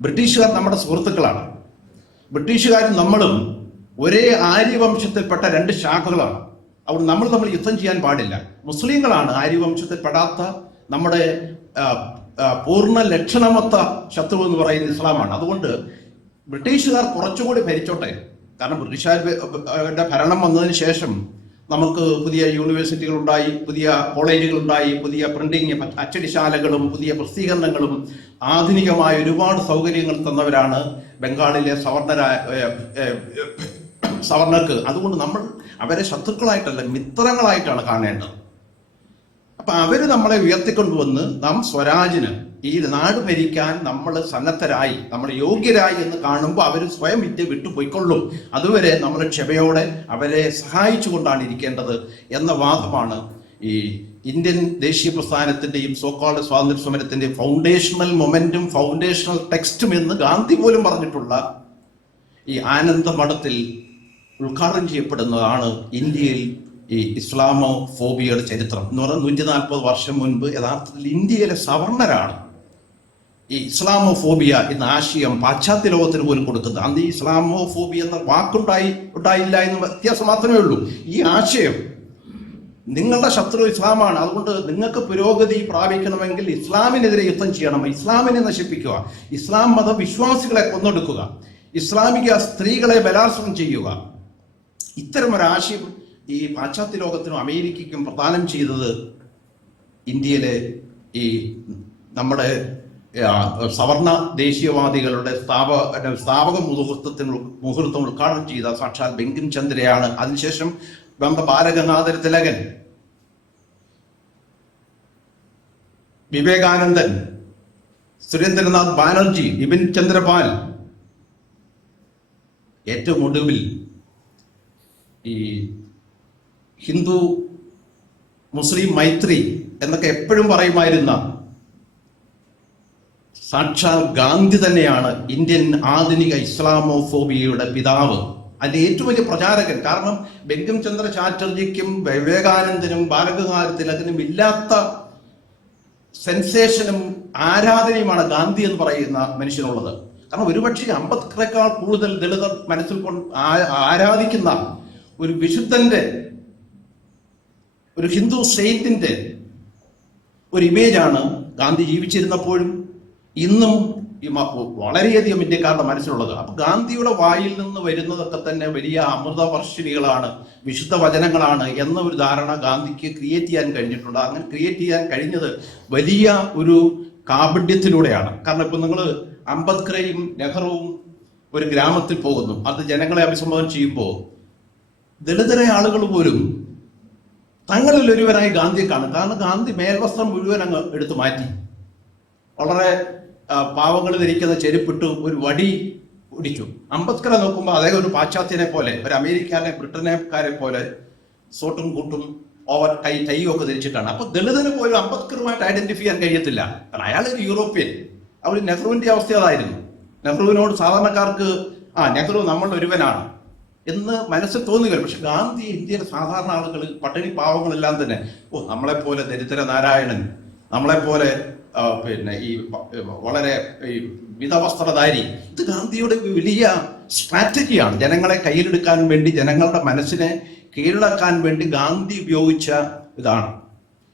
ബ്രിട്ടീഷുകാർ നമ്മുടെ സുഹൃത്തുക്കളാണ്. ബ്രിട്ടീഷുകാരും നമ്മളും ഒരേ ആര്യവംശത്തിൽപ്പെട്ട 2 ശാഖകളാണ്. അവിടെ നമ്മൾ യുദ്ധം ചെയ്യാൻ പാടില്ല. മുസ്ലിങ്ങളാണ് ആര്യവംശത്തിൽപ്പെടാത്ത നമ്മുടെ പൂർണ്ണ ലക്ഷണമൊത്ത ശത്രു എന്ന് പറയുന്ന ഇസ്ലാമാണ്. അതുകൊണ്ട് ബ്രിട്ടീഷുകാർ കുറച്ചുകൂടി ഭരിച്ചോട്ടെ. കാരണം ബ്രിട്ടീഷുകാരുടെ ഭരണം വന്നതിന് ശേഷം നമുക്ക് പുതിയ യൂണിവേഴ്സിറ്റികൾ ഉണ്ടായി, പുതിയ കോളേജുകൾ ഉണ്ടായി, പുതിയ പ്രിന്റിങ് അച്ചടിശാലകളും പുതിയ പ്രസിദ്ധീകരണങ്ങളും ആധുനികമായ ഒരുപാട് സൗകര്യങ്ങൾ തന്നവരാണ് ബംഗാളിലെ സവർണർക്ക്. അതുകൊണ്ട് നമ്മൾ അവരെ ശത്രുക്കളായിട്ടല്ല, മിത്രങ്ങളായിട്ടാണ് കാണേണ്ടത്. അപ്പൊ അവര് നമ്മളെ ഉയർത്തിക്കൊണ്ടുവന്ന് നാം സ്വരാജിന് ഈ നാട് ഭരിക്കാൻ നമ്മൾ സന്നദ്ധരായി, നമ്മൾ യോഗ്യരായി എന്ന് കാണുമ്പോൾ അവർ സ്വയം വിട്ടുപോയിക്കൊള്ളും. അതുവരെ നമ്മൾ ക്ഷമയോടെ അവരെ സഹായിച്ചുകൊണ്ടാണ് ഇരിക്കേണ്ടത് എന്ന വാദമാണ് ഈ ഇന്ത്യൻ ദേശീയ പ്രസ്ഥാനത്തിന്റെയും സോക്കാൾഡ് സ്വാതന്ത്ര്യ സമരത്തിന്റെയും ഫൗണ്ടേഷണൽ മൊമെന്റും ഫൗണ്ടേഷണൽ ടെക്സ്റ്റും എന്ന് ഗാന്ധി പോലും പറഞ്ഞിട്ടുള്ള ഈ ആനന്ദ മഠത്തിൽ ഉദ്ഘാടനം ചെയ്യപ്പെടുന്നതാണ് ഇന്ത്യയിൽ ഈ ഇസ്ലാമോ ഫോബിയയുടെ ചരിത്രം എന്ന് പറഞ്ഞാൽ 140 വർഷം മുൻപ് യഥാർത്ഥത്തിൽ ഇന്ത്യയിലെ സവർണരാണ് ഈ ഇസ്ലാമോ ഫോബിയ എന്ന ആശയം പാശ്ചാത്യ ലോകത്തിന് പോലും കൊടുക്കുന്നത്. അന്ന് ഈ ഇസ്ലാമോ ഫോബിയ എന്ന വാക്കുണ്ടായില്ല എന്ന് വ്യത്യാസം മാത്രമേ ഉള്ളൂ. ഈ ആശയം നിങ്ങളുടെ ശത്രു ഇസ്ലാമാണ്, അതുകൊണ്ട് നിങ്ങൾക്ക് പുരോഗതി പ്രാപിക്കണമെങ്കിൽ ഇസ്ലാമിനെതിരെ യുദ്ധം ചെയ്യണം, ഇസ്ലാമിനെ നശിപ്പിക്കുക, ഇസ്ലാം മതവിശ്വാസികളെ കൊന്നൊടുക്കുക, ഇസ്ലാമിക സ്ത്രീകളെ ബലാത്സംഗം ചെയ്യുക. ഇത്തരമൊരാശയം ഈ പാശ്ചാത്യ ലോകത്തിനും അമേരിക്കയ്ക്കും പ്രദാനം ചെയ്തത് ഇന്ത്യയിലെ ഈ നമ്മുടെ സവർണ ദേശീയവാദികളുടെ സ്ഥാപക മുഹൂർത്തം ഉദ്ഘാടനം ചെയ്ത സാക്ഷാൽ ബങ്കിം ചന്ദ്രയാണ്. അതിനുശേഷം ബാലഗംഗാധര തിലകൻ, വിവേകാനന്ദൻ, സുരേന്ദ്രനാഥ് ബാനർജി, ബിപിൻ ചന്ദ്രപാൽ, ഏറ്റവും ഒടുവിൽ ഈ ഹിന്ദു മുസ്ലിം മൈത്രി എന്നൊക്കെ എപ്പോഴും പറയുമായിരുന്ന സാക്ഷാൽ ഗാന്ധി തന്നെയാണ് ഇന്ത്യൻ ആധുനിക ഇസ്ലാമോഫോബിയയുടെ പിതാവ്, അതിന്റെ ഏറ്റവും വലിയ പ്രചാരകൻ. കാരണം ബങ്കിം ചന്ദ്ര ചാറ്റർജിക്കും വിവേകാനന്ദനും ബാലഗംഗാധര തിലകനും ഇല്ലാത്ത സെൻസേഷനും ആരാധനയുമാണ് ഗാന്ധി എന്ന് പറയുന്ന മനുഷ്യനുള്ളത്. കാരണം ഒരുപക്ഷെ അംബേദ്കറേക്കാൾ കൂടുതൽ ദളിതർ മനസ്സിൽ ആരാധിക്കുന്ന ഒരു വിശുദ്ധന്റെ, ഒരു ഹിന്ദു സെയിന്റിന്റെ ഒരു ഇമേജാണ് ഗാന്ധി ജീവിച്ചിരുന്നപ്പോഴും ഇന്നും വളരെയധികം ഇന്ത്യക്കാരുടെ മനസ്സിലുള്ളത്. അപ്പൊ ഗാന്ധിയുടെ വായിൽ നിന്ന് വരുന്നതൊക്കെ തന്നെ വലിയ അമൃതവർഷിണികളാണ്, വിശുദ്ധ വചനങ്ങളാണ് എന്ന ഒരു ധാരണ ഗാന്ധിക്ക് ക്രിയേറ്റ് ചെയ്യാൻ കഴിഞ്ഞിട്ടുണ്ട്. അങ്ങനെ ക്രിയേറ്റ് ചെയ്യാൻ കഴിഞ്ഞത് വലിയ ഒരു കാപഢ്യത്തിലൂടെയാണ്. കാരണം ഇപ്പൊ നിങ്ങൾ അംബേദ്കറേയും നെഹ്റുവും ഒരു ഗ്രാമത്തിൽ പോകുന്നു, അത് ജനങ്ങളെ അഭിസംബോധന ചെയ്യുമ്പോൾ ദളിതരായ ആളുകൾ പോലും തങ്ങളിൽ ഒരുവനായി ഗാന്ധിയെ കാണും. കാരണം ഗാന്ധി മേൽവസ്ത്രം മുഴുവൻ അങ്ങ് എടുത്തു മാറ്റി, വളരെ പാവങ്ങൾ ധരിക്കുന്ന ചെരുപ്പിട്ട് ഒരു വടി പിടിച്ചു. അംബേദ്കറെ നോക്കുമ്പോൾ അദ്ദേഹം ഒരു പാശ്ചാത്യനെ പോലെ, ഒരു അമേരിക്കാനെ ബ്രിട്ടനെക്കാരെ പോലെ സോട്ടും കൂട്ടും ഓവർ ടൈയും ഒക്കെ ധരിച്ചിട്ടാണ്. അപ്പൊ ദളിതന് പോലും അംബേദ്കറുമായിട്ട് ഐഡന്റിഫൈ ചെയ്യാൻ കഴിയത്തില്ല. കാരണം അയാൾ ഒരു യൂറോപ്യൻ. അവർ നെഹ്റുവിന്റെ അവസ്ഥ അതായിരുന്നു. നെഹ്റുവിനോട് സാധാരണക്കാർക്ക് നെഹ്റു നമ്മൾ ഒരുവനാണ് എന്ന് മനസ്സിൽ തോന്നുകയാണ്. പക്ഷെ ഗാന്ധി ഇന്ത്യയിലെ സാധാരണ ആളുകൾ, പട്ടിണി പാവങ്ങളെല്ലാം തന്നെ നമ്മളെപ്പോലെ ദരിദ്ര നാരായണൻ, നമ്മളെപ്പോലെ ഈ വളരെ ഈ മിതവസ്ത്രധാരി. ഇത് ഗാന്ധിയുടെ വലിയ സ്ട്രാറ്റജിയാണ്. ജനങ്ങളെ കയ്യിലെടുക്കാൻ വേണ്ടി, ജനങ്ങളുടെ മനസ്സിനെ കീഴടക്കാൻ വേണ്ടി ഗാന്ധി ഉപയോഗിച്ച ഇതാണ്.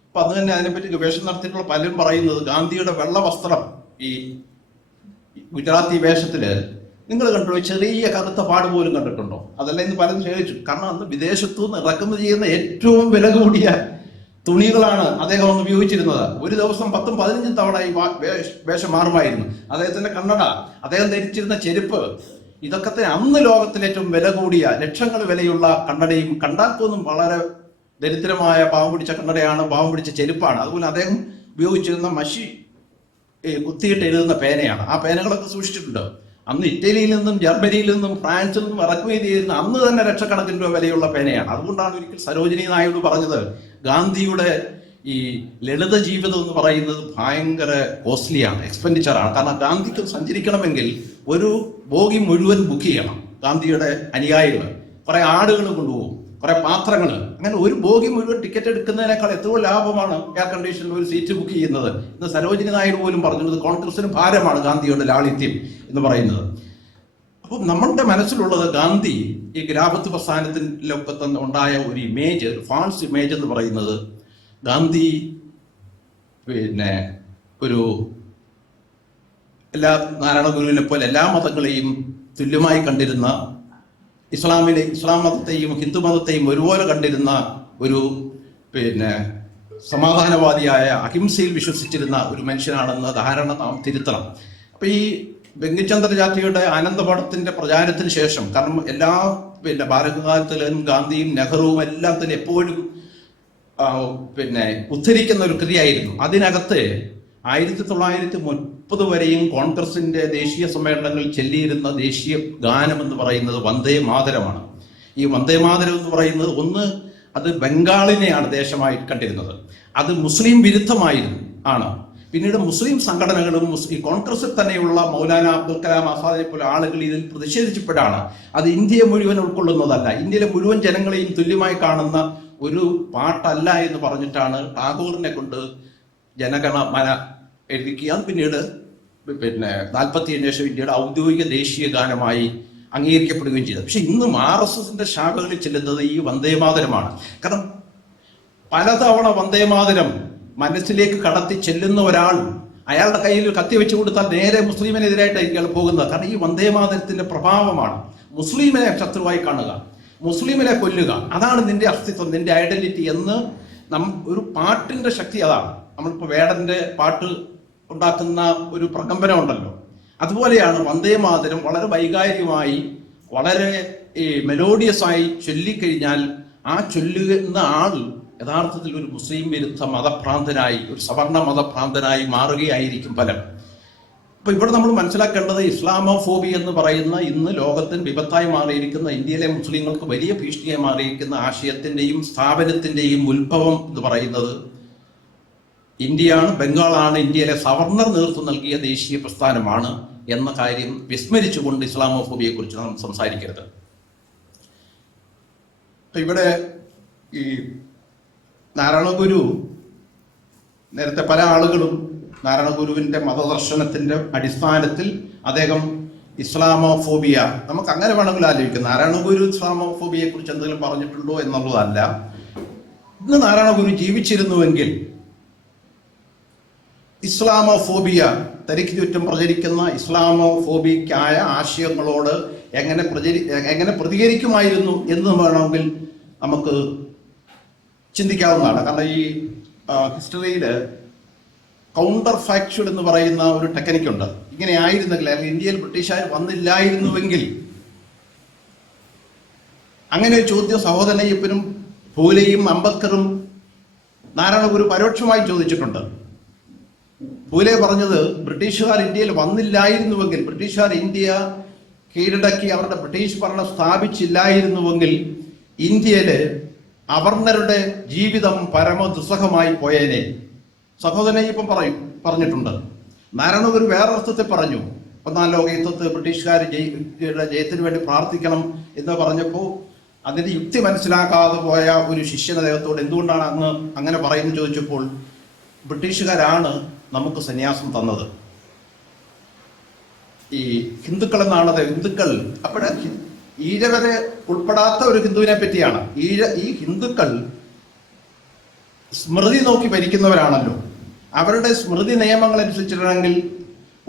അപ്പൊ അത് തന്നെ അതിനെപ്പറ്റി ഗവേഷണം നടത്തിയിട്ടുള്ള പലരും പറയുന്നത് ഗാന്ധിയുടെ വെള്ള വസ്ത്രം ഈ ഗുജറാത്തി വേഷത്തില് നിങ്ങൾ കണ്ടോ, ചെറിയ കറുത്ത പാട് പോലും കണ്ടിട്ടുണ്ടോ? അതല്ല ഇന്ന് പലരും ചോദിച്ചു. കാരണം അന്ന് വിദേശത്തു നിന്ന് ഇറക്കുമതി ചെയ്യുന്ന ഏറ്റവും വില കൂടിയ തുണികളാണ് അദ്ദേഹം അന്ന് ഉപയോഗിച്ചിരുന്നത്. ഒരു ദിവസം 10-15 തവണ ഈ വേഷം മാറുമായിരുന്നു. അദ്ദേഹത്തിന്റെ കണ്ണട, അദ്ദേഹം ധരിച്ചിരുന്ന ചെരുപ്പ്, ഇതൊക്കെ തന്നെ അന്ന് ലോകത്തിലെ ഏറ്റവും വില കൂടിയ ലക്ഷങ്ങൾ വിലയുള്ള കണ്ണടയും, കണ്ടാൽ തോന്നും വളരെ ദരിദ്രമായ പാവം പിടിച്ച കണ്ണടയാണ്, പാവം പിടിച്ച ചെരുപ്പാണ്. അതുപോലെ അദ്ദേഹം ഉപയോഗിച്ചിരുന്ന മഷി കുത്തിയിട്ട് എഴുതുന്ന പേനയാണ്. ആ പേനകളൊക്കെ സൂക്ഷിച്ചിട്ടുണ്ട്. അന്ന് ഇറ്റലിയിൽ നിന്നും ജർമ്മനിയിൽ നിന്നും ഫ്രാൻസിൽ നിന്നും ഇറക്കുമതി ചെയ്തിരുന്ന അന്ന് തന്നെ ലക്ഷക്കണക്കിന് രൂപ വിലയുള്ള പേനയാണ്. അതുകൊണ്ടാണ് ഒരിക്കൽ സരോജിനി നായിഡു പറഞ്ഞത് ഗാന്ധിയുടെ ഈ ലളിത ജീവിതം എന്ന് പറയുന്നത് ഭയങ്കര കോസ്റ്റ്ലിയാണ്, എക്സ്പെൻഡിച്ചറാണ്. കാരണം ഗാന്ധിക്ക് സഞ്ചരിക്കണമെങ്കിൽ ഒരു ബോഗി മുഴുവൻ ബുക്ക് ചെയ്യണം. ഗാന്ധിയുടെ അനുയായികൾ കുറെ ആടുകൾ കൊണ്ടുപോകും, കുറെ പാത്രങ്ങൾ, അങ്ങനെ ഒരു ബോഗി മുഴുവൻ ടിക്കറ്റ് എടുക്കുന്നതിനേക്കാൾ എത്രയോ ലാഭമാണ് എയർ കണ്ടീഷനിൽ ഒരു സീറ്റ് ബുക്ക് ചെയ്യുന്നത്. ഇന്ന് സരോജിനി നായിഡു പോലും പറഞ്ഞത് കോൺഗ്രസിന് ഭാരമാണ് ഗാന്ധിയുടെ ലാളിത്യം എന്ന് പറയുന്നത്. അപ്പം നമ്മളുടെ മനസ്സിലുള്ളത് ഗാന്ധി ഈ ഖിലാഫത്ത് പ്രസ്ഥാനത്തിലൊക്കെ തന്നെ ഉണ്ടായ ഒരു ഇമേജ്, ഒരു ഫാൾസ് ഇമേജ് എന്ന് പറയുന്നത് ഗാന്ധി ഒരു എല്ലാ നാരായണ ഗുരുവിനെ പോലെ എല്ലാ മതങ്ങളെയും തുല്യമായി കണ്ടിരുന്ന, ഇസ്ലാം മതത്തെയും ഹിന്ദു മതത്തെയും ഒരുപോലെ കണ്ടിരുന്ന ഒരു സമാധാനവാദിയായ, അഹിംസയിൽ വിശ്വസിച്ചിരുന്ന ഒരു മനുഷ്യനാണെന്ന ധാരണ നാം തിരുത്തണം. അപ്പൊ ഈ ബങ്കിംചന്ദ്ര ചാറ്റർജിയുടെ ആനന്ദപാഠത്തിന്റെ പ്രചാരത്തിന് ശേഷം, കാരണം എല്ലാ ബാലകാലത്തിലും ഗാന്ധിയും നെഹ്റുവും എല്ലാം തന്നെ എപ്പോഴും ഉദ്ധരിക്കുന്ന ഒരു കൃതിയായിരുന്നു. അതിനകത്ത് 1930 വരെയും കോൺഗ്രസിന്റെ ദേശീയ സമ്മേളനങ്ങളിൽ ചൊല്ലിയിരുന്ന ദേശീയ ഗാനം എന്ന് പറയുന്നത് വന്ദേ മാതരമാണ്. ഈ വന്ദേ മാതരം എന്ന് പറയുന്നത് അത് ബംഗാളിനെയാണ് ദേശമായി കണ്ടിരുന്നത്. അത് മുസ്ലിം വിരുദ്ധമായിരുന്നു ആണ്. പിന്നീട് മുസ്ലിം സംഘടനകളും ഈ കോൺഗ്രസിൽ തന്നെയുള്ള മൗലാന അബ്ദുൽ കലാം ആസാദിനെ പോലെ ആളുകൾ ഇതിൽ പ്രതിഷേധിച്ചപ്പോഴാണ് അത് ഇന്ത്യയെ മുഴുവൻ ഉൾക്കൊള്ളുന്നതല്ല, ഇന്ത്യയിലെ മുഴുവൻ ജനങ്ങളെയും തുല്യമായി കാണുന്ന ഒരു പാട്ടല്ല എന്ന് പറഞ്ഞിട്ടാണ് ടാഗോറിനെ കൊണ്ട് ജനഗണമന എഴുതിക്കുക. അത് പിന്നീട് 47 ശേഷം ഇന്ത്യയുടെ ഔദ്യോഗിക ദേശീയ ഗാനമായി അംഗീകരിക്കപ്പെടുകയും ചെയ്തത്. പക്ഷെ ഇന്നും RSSന്റെ ശാഖകളിൽ ചെല്ലുന്നത് ഈ വന്ദേമാതരമാണ്. കാരണം പലതവണ വന്ദേമാതരം മനസ്സിലേക്ക് കടത്തി ചെല്ലുന്ന ഒരാൾ അയാളുടെ കയ്യിൽ കത്തി വെച്ച് കൊടുത്താൽ നേരെ മുസ്ലിമിനെതിരായിട്ടായിരിക്കും അയാൾ പോകുന്നത്. കാരണം ഈ വന്ദേമാതരത്തിന്റെ പ്രഭാവമാണ് മുസ്ലിമിനെ ശത്രുവായി കാണുക, മുസ്ലിമിനെ കൊല്ലുക, അതാണ് നിന്റെ അസ്തിത്വം, നിന്റെ ഐഡന്റിറ്റി എന്ന് ഒരു പാട്ടിന്റെ ശക്തി അതാണ്. നമ്മളിപ്പോൾ വേടന്റെ പാട്ട് ഉണ്ടാക്കുന്ന ഒരു പ്രകമ്പനം ഉണ്ടല്ലോ, അതുപോലെയാണ് വന്ദേമാതരം വളരെ വൈകാരികമായി, വളരെ മെലോഡിയസ് ആയി ചൊല്ലിക്കഴിഞ്ഞാൽ ആ ചൊല്ലുന്ന ആൾ യഥാർത്ഥത്തിൽ ഒരു മുസ്ലിം വിരുദ്ധ മതഭ്രാന്തനായി, ഒരു സവർണ മതഭ്രാന്തനായി മാറുകയായിരിക്കും ഫലം. അപ്പൊ ഇവിടെ നമ്മൾ മനസ്സിലാക്കേണ്ടത് ഇസ്ലാമോഫോബി എന്ന് പറയുന്ന ഇന്ന് ലോകത്തിന് വിപത്തായി മാറിയിരിക്കുന്ന, ഇന്ത്യയിലെ മുസ്ലിങ്ങൾക്ക് വലിയ ഭീഷണിയായി മാറിയിരിക്കുന്ന ആശയത്തിന്റെയും സ്ഥാപനത്തിന്റെയും ഉത്ഭവം എന്ന് പറയുന്നത് ഇന്ത്യയാണ്, ബംഗാളാണ്, ഇന്ത്യയിലെ സവർണർ നേതൃത്വം നൽകിയ ദേശീയ പ്രസ്ഥാനമാണ് എന്ന കാര്യം വിസ്മരിച്ചുകൊണ്ട് ഇസ്ലാമോഫോബിയെ കുറിച്ച് നാം സംസാരിക്കരുത്. ഇവിടെ ഈ നാരായണ ഗുരു, നേരത്തെ പല ആളുകളും നാരായണ ഗുരുവിന്റെ മതദർശനത്തിന്റെ അടിസ്ഥാനത്തിൽ അദ്ദേഹം ഇസ്ലാമോഫോബിയ, നമുക്ക് അങ്ങനെ വേണമെങ്കിൽ ആലോചിക്കാം, നാരായണ ഗുരു ഇസ്ലാമോഫോബിയെ കുറിച്ച് എന്തെങ്കിലും പറഞ്ഞിട്ടുണ്ടോ എന്നുള്ളതല്ല. ഇന്ന് നാരായണ ഗുരു ജീവിച്ചിരുന്നുവെങ്കിൽ ഇസ്ലാമോഫോബിയ, തനിക്ക് ചുറ്റും പ്രചരിക്കുന്ന ഇസ്ലാമോഫോബിക്കായ ആശയങ്ങളോട് എങ്ങനെ പ്രതികരിക്കുമായിരുന്നു എന്ന് വേണമെങ്കിൽ നമുക്ക് ചിന്തിക്കാവുന്നതാണ്. കാരണം ഈ ഹിസ്റ്ററിയിൽ കൗണ്ടർ ഫാക്ച്വൽ എന്ന് പറയുന്ന ഒരു ടെക്നിക്കുണ്ട്. ഇങ്ങനെ ആയിരുന്നെങ്കിൽ, അല്ലെങ്കിൽ ഇന്ത്യയിൽ ബ്രിട്ടീഷുകാർ വന്നില്ലായിരുന്നുവെങ്കിൽ, അങ്ങനെ ഒരു ചോദ്യം സഹോദരൻ അയ്യപ്പനും ഫൂലെയും അംബേദ്കറും നാരായണ ഗുരു പരോക്ഷമായി ചോദിച്ചിട്ടുണ്ട്. ഫൂലെ പറഞ്ഞത് ബ്രിട്ടീഷുകാർ ഇന്ത്യയിൽ വന്നില്ലായിരുന്നുവെങ്കിൽ, ബ്രിട്ടീഷുകാർ ഇന്ത്യ കീഴടക്കി അവരുടെ ബ്രിട്ടീഷ് ഭരണം സ്ഥാപിച്ചില്ലായിരുന്നുവെങ്കിൽ ഇന്ത്യയില് അവർണരുടെ ജീവിതം പരമ ദുസ്സഹമായി പോയേനെ. സഹോദരൻ ഇപ്പം പറഞ്ഞിട്ടുണ്ട്. നാരായണ ഗുരു വേറൊരർത്ഥത്തിൽ പറഞ്ഞു, 1-ാം ലോക യുദ്ധത്തിൽ ബ്രിട്ടീഷുകാർ ജയത്തിന് വേണ്ടി പ്രാർത്ഥിക്കണം എന്ന് പറഞ്ഞപ്പോൾ അതിന്റെ യുക്തി മനസ്സിലാക്കാതെ പോയ ഒരു ശിഷ്യൻ അദ്ദേഹത്തോട് എന്തുകൊണ്ടാണ് അങ്ങ് അങ്ങനെ പറയുന്നത് ചോദിച്ചപ്പോൾ, ബ്രിട്ടീഷുകാരാണ് നമുക്ക് സന്യാസം തന്നത്. ഈ ഹിന്ദുക്കൾ എന്നാണത്, ഹിന്ദുക്കൾ അപ്പോഴ ഈഴവരെ ഉൾപ്പെടാത്ത ഒരു ഹിന്ദുവിനെ പറ്റിയാണ്. ഈ ഹിന്ദുക്കൾ സ്മൃതി നോക്കി ഭരിക്കുന്നവരാണല്ലോ. അവരുടെ സ്മൃതി നിയമങ്ങൾ അനുസരിച്ചിട്ടുണ്ടെങ്കിൽ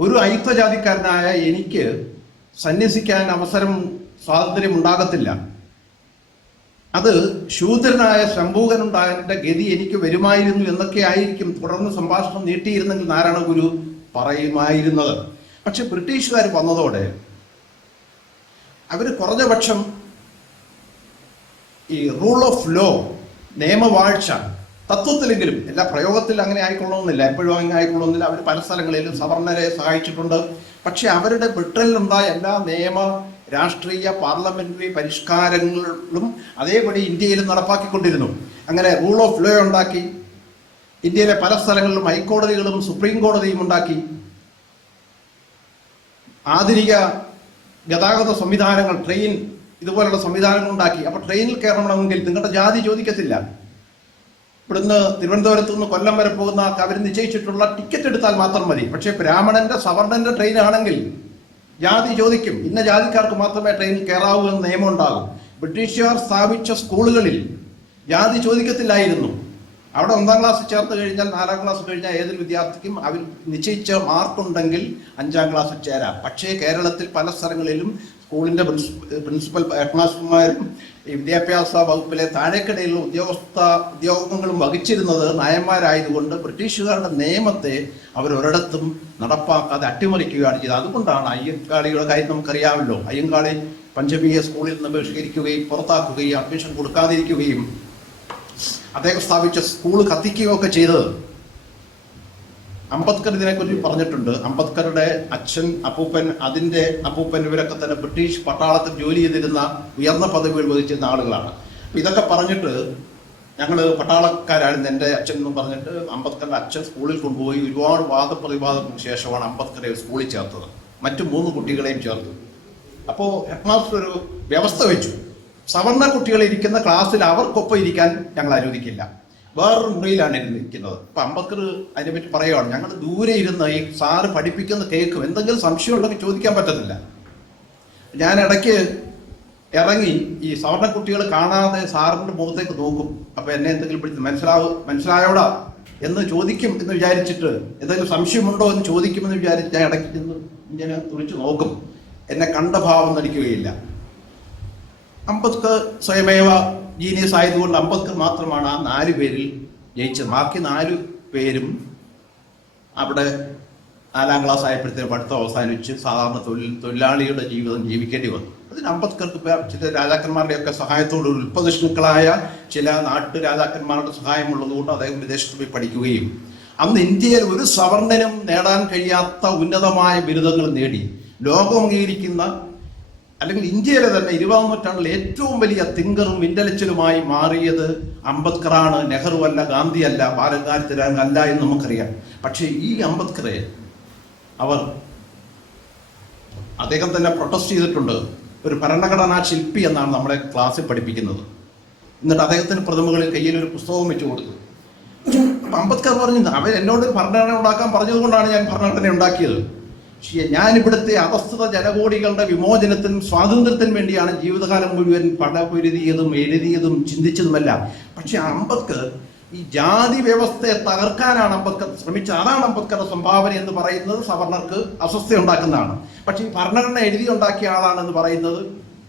ഒരു അയിത്വജാതിക്കാരനായ എനിക്ക് സന്യസിക്കാൻ സ്വാതന്ത്ര്യം ഉണ്ടാകത്തില്ല. അത് ശൂദ്രനായ ശംഭൂകനുണ്ടായതിന്റെ ഗതി എനിക്ക് വരുമായിരുന്നു എന്നൊക്കെ ആയിരിക്കും തുടർന്ന് സംഭാഷണം നീട്ടിയിരുന്നെങ്കിൽ നാരായണ ഗുരു പറയുമായിരുന്നത്. പക്ഷെ ബ്രിട്ടീഷുകാർ വന്നതോടെ അവർ കുറഞ്ഞപക്ഷം ഈ റൂൾ ഓഫ് ലോ, നിയമവാഴ്ച തത്വത്തിലെങ്കിലും, എല്ലാ പ്രയോഗത്തിൽ അങ്ങനെ ആയിക്കൊള്ളണമെന്നില്ല, എപ്പോഴും അങ്ങനെ ആയിക്കൊള്ളണമെന്നില്ല. അവർ പല സ്ഥലങ്ങളിലും സവർണരെ സഹായിച്ചിട്ടുണ്ട്. പക്ഷെ അവരുടെ ബ്രിട്ടനിലുണ്ടായ എല്ലാ നിയമ, രാഷ്ട്രീയ, പാർലമെന്ററി പരിഷ്കാരങ്ങളും അതേപടി ഇന്ത്യയിൽ നടപ്പാക്കിക്കൊണ്ടിരുന്നു. അങ്ങനെ റൂൾ ഓഫ് ലോ ഉണ്ടാക്കി. ഇന്ത്യയിലെ പല സ്ഥലങ്ങളിലും ഹൈക്കോടതികളും സുപ്രീം കോടതിയും ഉണ്ടാക്കി. ആധുനിക ഗതാഗത സംവിധാനങ്ങൾ, ട്രെയിൻ ഇതുപോലുള്ള സംവിധാനങ്ങൾ ഉണ്ടാക്കി. അപ്പോൾ ട്രെയിനിൽ കയറണമെങ്കിൽ നിങ്ങളുടെ ജാതി ചോദിക്കത്തില്ല. ഇവിടുന്ന് തിരുവനന്തപുരത്ത് നിന്ന് കൊല്ലം വരെ പോകുന്ന അവർ നിശ്ചയിച്ചിട്ടുള്ള ടിക്കറ്റ് എടുത്താൽ മാത്രം മതി. പക്ഷേ ബ്രാഹ്മണന്റെ സവർണന്റെ ട്രെയിൻ ആണെങ്കിൽ ജാതി ചോദിക്കും. ഇന്ന ജാതിക്കാർക്ക് മാത്രമേ ട്രെയിനിൽ കയറാവൂ എന്ന് നിയമം ഉണ്ടാകും. ബ്രിട്ടീഷുകാർ സ്ഥാപിച്ച സ്കൂളുകളിൽ ജാതി ചോദിക്കത്തില്ലായിരുന്നു. അവിടെ 1ാം ക്ലാസ് ചേർത്ത് കഴിഞ്ഞാൽ 4ാം ക്ലാസ് കഴിഞ്ഞാൽ ഏതൊരു വിദ്യാർത്ഥിക്കും അവർ നിശ്ചയിച്ച മാർക്കുണ്ടെങ്കിൽ 5ാം ക്ലാസ്സിൽ ചേരാം. പക്ഷേ കേരളത്തിൽ പല സ്ഥലങ്ങളിലും സ്കൂളിൻ്റെ പ്രിൻസിപ്പൽ ഹെഡ്മാസ്റ്റർമാരും ഈ വിദ്യാഭ്യാസ വകുപ്പിലെ താഴേക്കിടയിലുള്ള ഉദ്യോഗങ്ങളും വഹിച്ചിരുന്നത് നായന്മാരായതുകൊണ്ട് ബ്രിട്ടീഷുകാരുടെ നിയമത്തെ അവരൊരിടത്തും നടപ്പാക്കാതെ അട്ടിമറിക്കുകയാണ് ചെയ്തത്. അതുകൊണ്ടാണ് അയ്യങ്കാളിയുടെ കാര്യം നമുക്കറിയാമല്ലോ. അയ്യങ്കാളി പഞ്ചമിയെ സ്കൂളിൽ നിന്ന് ബഹിഷ്കരിക്കുകയും പുറത്താക്കുകയും അഡ്മിഷൻ കൊടുക്കാതിരിക്കുകയും അദ്ദേഹം സ്ഥാപിച്ച സ്കൂൾ കത്തിക്കുകയും ഒക്കെ ചെയ്തത്. അംബേദ്കർ ഇതിനെക്കുറിച്ച് പറഞ്ഞിട്ടുണ്ട്. അംബേദ്കറുടെ അച്ഛൻ, അതിൻ്റെ അപ്പൂപ്പൻ ഇവരൊക്കെ തന്നെ ബ്രിട്ടീഷ് പട്ടാളത്തിൽ ജോലി ചെയ്തിരുന്ന ഉയർന്ന പദവികൾ വഹിച്ചിരുന്ന ആളുകളാണ്. ഇതൊക്കെ പറഞ്ഞിട്ട് ഞങ്ങൾ പട്ടാളക്കാരായിരുന്നു എൻ്റെ അച്ഛൻ എന്ന് പറഞ്ഞിട്ട് അംബേദ്കറുടെ അച്ഛൻ സ്കൂളിൽ കൊണ്ടുപോയി ഒരുപാട് വാദപ്രതിവാദത്തിന് ശേഷമാണ് അംബേദ്കറെ സ്കൂളിൽ ചേർത്തത്. മറ്റു 3 കുട്ടികളെയും ചേർത്തു. അപ്പോൾ ഹെഡ്മാസ്റ്റർ ഒരു വ്യവസ്ഥ വെച്ചു. സവർണ കുട്ടികൾ ഇരിക്കുന്ന ക്ലാസ്സിൽ അവർക്കൊപ്പം ഇരിക്കാൻ ഞങ്ങൾ അനുവദിക്കില്ല, വേറൊരു മുറിയിലാണ് ഇരിക്കുന്നത്. അപ്പം അംബേദ്കർ അതിനെപ്പറ്റി പറയുകയാണ്, ഞങ്ങൾ ദൂരെ ഇരുന്ന് ഈ സാറ് പഠിപ്പിക്കുന്ന കേൾക്കും, എന്തെങ്കിലും സംശയം ഉണ്ടെങ്കിൽ ചോദിക്കാൻ പറ്റത്തില്ല. ഞാൻ ഇടയ്ക്ക് ഇറങ്ങി ഈ സവർണ കുട്ടികൾ കാണാതെ സാറിൻ്റെ മുഖത്തേക്ക് നോക്കും. അപ്പം എന്നെ എന്തെങ്കിലും പിടിച്ച് മനസ്സിലായോടാ എന്ന് ചോദിക്കും എന്ന് വിചാരിച്ചിട്ട്, എന്തെങ്കിലും സംശയമുണ്ടോ എന്ന് ചോദിക്കുമെന്ന് വിചാരിച്ച് ഞാൻ ഇടയ്ക്ക് ചെന്ന് ഇങ്ങനെ തുളിച്ച് നോക്കും. എന്നെ കണ്ട ഭാവം നടിക്കുകയില്ല. അംബേദ്കർ സ്വയമേവ ജീനിയസ് ആയതുകൊണ്ട് അംബേദ്കർ മാത്രമാണ് ആ 4 പേരിൽ ജയിച്ചത്. ബാക്കി 4 പേരും അവിടെ 4ാം ക്ലാസ് ആയപ്പോഴത്തേക്കും പഠിത്തം അവസാനിച്ച് സാധാരണ തൊഴിലാളിയുടെ ജീവിതം ജീവിക്കേണ്ടി വന്നു. അതിന് അംബേദ്കർക്ക് ചില രാജാക്കന്മാരുടെയൊക്കെ സഹായത്തോട് ഉൽപ്പതിഷ്ണുക്കളായ ചില നാട്ടു രാജാക്കന്മാരുടെ സഹായമുള്ളതുകൊണ്ട് അദ്ദേഹം വിദേശത്ത് പോയി പഠിക്കുകയും അന്ന് ഇന്ത്യയിൽ ഒരു സവർണനും നേടാൻ കഴിയാത്ത ഉന്നതമായ ബിരുദങ്ങൾ നേടി ലോകം അംഗീകരിക്കുന്ന, അല്ലെങ്കിൽ ഇന്ത്യയിലെ തന്നെ 20ാം നൂറ്റാണ്ടിൽ ഏറ്റവും വലിയ തിങ്കറും ഇന്റലക്ച്വലുമായി മാറിയത് അംബേദ്കറാണ്. നെഹ്റു അല്ല, ഗാന്ധി അല്ല, ബാലഗംഗാധര തിലക് അല്ല എന്ന് നമുക്കറിയാം. പക്ഷേ ഈ അംബേദ്കറെ അദ്ദേഹം തന്നെ പ്രൊട്ടസ്റ്റ് ചെയ്തിട്ടുണ്ട്. ഒരു ഭരണഘടനാ ശില്പി എന്നാണ് നമ്മളെ ക്ലാസ്സിൽ പഠിപ്പിക്കുന്നത്. എന്നിട്ട് അദ്ദേഹത്തിന് പ്രതിമകളിൽ കയ്യിൽ ഒരു പുസ്തകവും വെച്ചു കൊടുത്തു. അപ്പം അംബേദ്കർ പറഞ്ഞു, അവർ എന്നോട് ഭരണഘടന ഉണ്ടാക്കാൻ പറഞ്ഞതുകൊണ്ടാണ് ഞാൻ ഭരണഘടന ഉണ്ടാക്കിയത്. ഞാനിവിടുത്തെ അധസ്ഥിത ജനകോടികളുടെ വിമോചനത്തിനും സ്വാതന്ത്ര്യത്തിനും വേണ്ടിയാണ് ജീവിതകാലം മുഴുവൻ പടപൊരുതിയതും എഴുതിയതും ചിന്തിച്ചതുമല്ല. പക്ഷെ അംബേദ്കർ ഈ ജാതി വ്യവസ്ഥയെ തകർക്കാനാണ് അംബേദ്കർ ശ്രമിച്ചത്. അതാണ് അംബേദ്കറുടെ സംഭാവന എന്ന് പറയുന്നത് സവർണർക്ക് അസ്വസ്ഥ ഉണ്ടാക്കുന്നതാണ്. പക്ഷെ ഈ ഭരണഘടന എഴുതിയുണ്ടാക്കിയ ആളാണെന്ന് പറയുന്നത്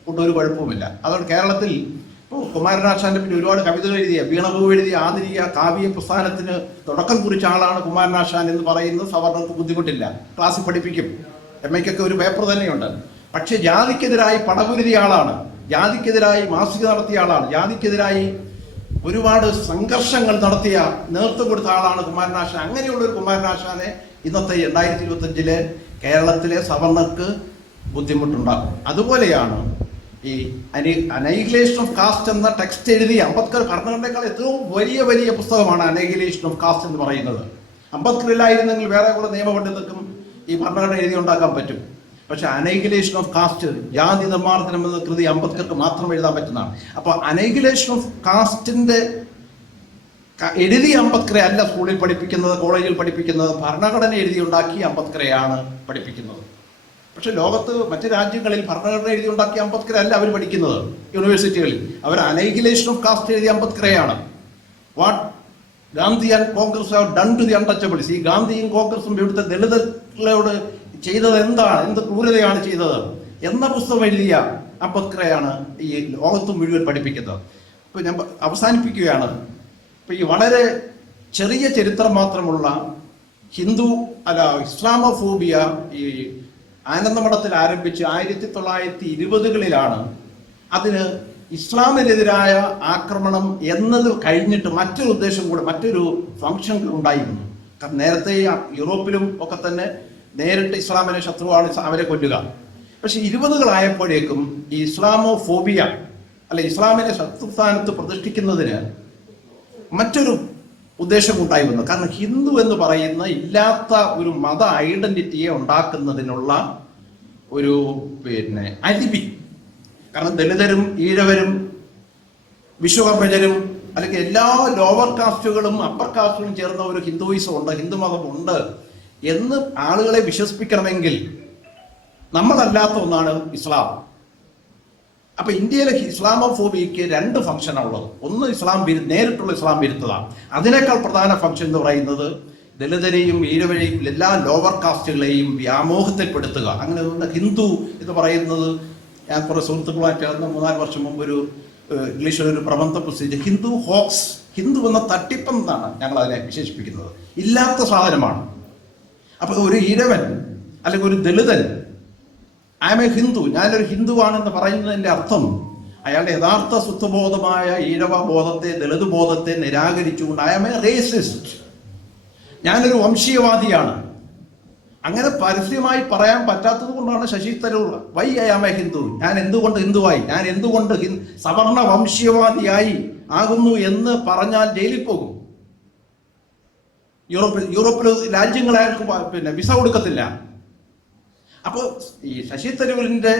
കൊണ്ടൊരു കുഴപ്പവുമില്ല. അതുകൊണ്ട് കേരളത്തിൽ ഇപ്പോൾ കുമാരനാശാന്റെ പിന്നെ ഒരുപാട് കവിതകൾ എഴുതിയ, വീണപൂവ് എഴുതിയ ആധുനിക കാവ്യ പ്രസ്ഥാനത്തിന് തുടക്കം കുറിച്ച ആളാണ് കുമാരനാശാൻ എന്ന് പറയുന്നത് സവർണർക്ക് ബുദ്ധിമുട്ടില്ല. ക്ലാസ്സിൽ പഠിപ്പിക്കും. MAക്കൊക്കെ ഒരു പേപ്പർ തന്നെയുണ്ട്. പക്ഷെ ജാതിക്കെതിരായി പടപൊരുതിയ ആളാണ്, ജാതിക്കെതിരായി മാസിക നടത്തിയ ആളാണ്, ജാതിക്കെതിരായി ഒരുപാട് സംഘർഷങ്ങൾ നടത്തിയ, നേതൃത്വം കൊടുത്ത ആളാണ് കുമാരനാശാൻ. അങ്ങനെയുള്ളൊരു കുമാരനാശാനെ ഇന്നത്തെ 2025 കേരളത്തിലെ സവർണർക്ക് ബുദ്ധിമുട്ടുണ്ടാകും. അതുപോലെയാണ് ഈ അനൈഹിലേഷൻ ഓഫ് കാസ്റ്റ് എന്ന ടെക്സ്റ്റ് എഴുതി അംബേദ്കർ ഭരണഘടനയേക്കാൾ ഏറ്റവും വലിയ പുസ്തകമാണ് അനൈഹിലേഷൻ ഓഫ് കാസ്റ്റ് എന്ന് പറയുന്നത്. അംബേദ്കർ ഇല്ലായിരുന്നെങ്കിൽ വേറെ കുറെ നിയമപണ്ഡിതർക്കും ഈ ഭരണഘടന എഴുതി ഉണ്ടാക്കാൻ പറ്റും. പക്ഷെ അനൈഹിലേഷൻ ഓഫ് കാസ്റ്റ്, ജാതി നിർമ്മാർജ്ജനം എന്ന കൃതി അംബേദ്കർക്ക് മാത്രം എഴുതാൻ പറ്റുന്നതാണ്. അപ്പോൾ അനൈഹിലേഷൻ ഓഫ് കാസ്റ്റിന്റെ എഴുതി അംബേദ്കറെ അല്ല സ്കൂളിൽ പഠിപ്പിക്കുന്നത്, കോളേജിൽ പഠിപ്പിക്കുന്നത്. ഭരണഘടന എഴുതി ഉണ്ടാക്കി അംബേദ്കറെയാണ് പഠിപ്പിക്കുന്നത്. പക്ഷെ ലോകത്ത് മറ്റ് രാജ്യങ്ങളിൽ ഭരണഘടന എഴുതി ഉണ്ടാക്കിയ അംബേദ്കറല്ല അവർ പഠിക്കുന്നത് യൂണിവേഴ്സിറ്റികളിൽ. അവർ അനൈഗിലേഷൻ ഓഫ് കാസ്റ്റ് എഴുതിയ അംബേദ്കറെയാണ്. What Gandhi and Congress have done to the untouchables. ഈ ഗാന്ധിയും കോൺഗ്രസും ഇവിടുത്തെ ദളിതர்களോട് ചെയ്തത് എന്താണ്, എന്ത് ക്രൂരതയാണ് ചെയ്തത് എന്ന പുസ്തകം എഴുതിയ അംബേദ്കറെയാണ് ഈ ലോകത്ത് മുഴുവൻ പഠിപ്പിക്കുന്നത്. ഇപ്പൊ ഞാൻ അവസാനിപ്പിക്കുകയാണ്. ഇപ്പൊ ഈ വളരെ ചെറിയ ചരിത്രം മാത്രമുള്ള ഇസ്ലാമോഫോബിയ ഈ ആനന്ദമഠത്തിൽ ആരംഭിച്ച് 1920കളിലാണ് അതിന് ഇസ്ലാമിനെതിരായ ആക്രമണം എന്നത് കഴിഞ്ഞിട്ട് മറ്റൊരു ഉദ്ദേശം കൂടെ, മറ്റൊരു ഫംഗ്ഷൻ ഉണ്ടായിരുന്നു. കാരണം നേരത്തെ യൂറോപ്പിലും ഒക്കെ തന്നെ നേരിട്ട് ഇസ്ലാമിനെ ശത്രുവാണ്, അവരെ കൊല്ലുക. പക്ഷെ 20കളായപ്പോഴേക്കും ഈ ഇസ്ലാമോഫോബിയ അല്ലെ ഇസ്ലാമിനെ ശത്രുസ്ഥാനത്ത് പ്രതിഷ്ഠിക്കുന്നതിന് മറ്റൊരു ഉദ്ദേശം ഉണ്ടായി വന്നു. കാരണം ഹിന്ദു എന്ന് പറയുന്ന ഇല്ലാത്ത ഒരു മത ഐഡന്റിറ്റിയെ ഉണ്ടാക്കുന്നതിനുള്ള ഒരു അലിബി. കാരണം ദളിതരും ഈഴവരും വിശ്വകർമ്മജരും അല്ലെങ്കിൽ എല്ലാ ലോവർ കാസ്റ്റുകളും അപ്പർ കാസ്റ്റുകളും ചേർന്ന ഒരു ഹിന്ദുയിസം ഉണ്ട്, ഹിന്ദുമതം ഉണ്ട് എന്ന് ആളുകളെ വിശ്വസിപ്പിക്കണമെങ്കിൽ നമ്മളല്ലാത്ത ഒന്നാണ് ഇസ്ലാം. അപ്പൊ ഇന്ത്യയിലെ ഇസ്ലാമോഫോബിയക്ക് 2 ഫംഗ്ഷനാണ് ഉള്ളത്. ഒന്ന് നേരിട്ടുള്ള ഇസ്ലാം വിരുദ്ധതാണ്. അതിനേക്കാൾ പ്രധാന ഫംഗ്ഷൻ എന്ന് പറയുന്നത് ദളിതരെയും ഈഴവരെയും എല്ലാ ലോവർ കാസ്റ്റുകളെയും വ്യാമോഹത്തിൽപ്പെടുത്തുക. അങ്ങനെ ഹിന്ദു എന്ന് പറയുന്നത്, ഞാൻ കുറെ സുഹൃത്തുക്കളായിട്ട് ചേർന്ന് 3-4 വർഷം മുമ്പ് ഒരു ഇംഗ്ലീഷിലൊരു പ്രബന്ധം പ്രസിദ്ധീകരിച്ച ഹിന്ദു ഹോക്സ്, ഹിന്ദു എന്ന തട്ടിപ്പെന്നാണ് ഞങ്ങൾ അതിനെ വിശേഷിപ്പിക്കുന്നത്. ഇല്ലാത്ത സാധനമാണ്. അപ്പൊ ഒരു ഈഴവൻ അല്ലെങ്കിൽ ഒരു ദളിതൻ ഐ എം എ ഹിന്ദു, ഞാനൊരു ഹിന്ദുവാണെന്ന് പറയുന്നതിൻ്റെ അർത്ഥം അയാളുടെ യഥാർത്ഥ സ്വത്വബോധമായ ഈഴവ ബോധത്തെ, ദളിത് ബോധത്തെ നിരാകരിച്ചുകൊണ്ട് ഐ എം എ റേസിസ്റ്റ്, ഞാനൊരു വംശീയവാദിയാണ്. അങ്ങനെ പരസ്യമായി പറയാൻ പറ്റാത്തത് കൊണ്ടാണ് Shashi Tharoor why I am a Hindu, ഞാൻ എന്തുകൊണ്ട് ഹിന്ദുവായി, ഞാൻ എന്തുകൊണ്ട് സവർണ വംശീയവാദിയായി ആകുന്നു എന്ന് പറഞ്ഞാൽ ജയിലിൽ പോകും. യൂറോപ്പിൽ രാജ്യങ്ങൾ അയാൾക്ക് വിസ കൊടുക്കത്തില്ല. അപ്പോൾ ഈ ശശി തരൂരിന്റെ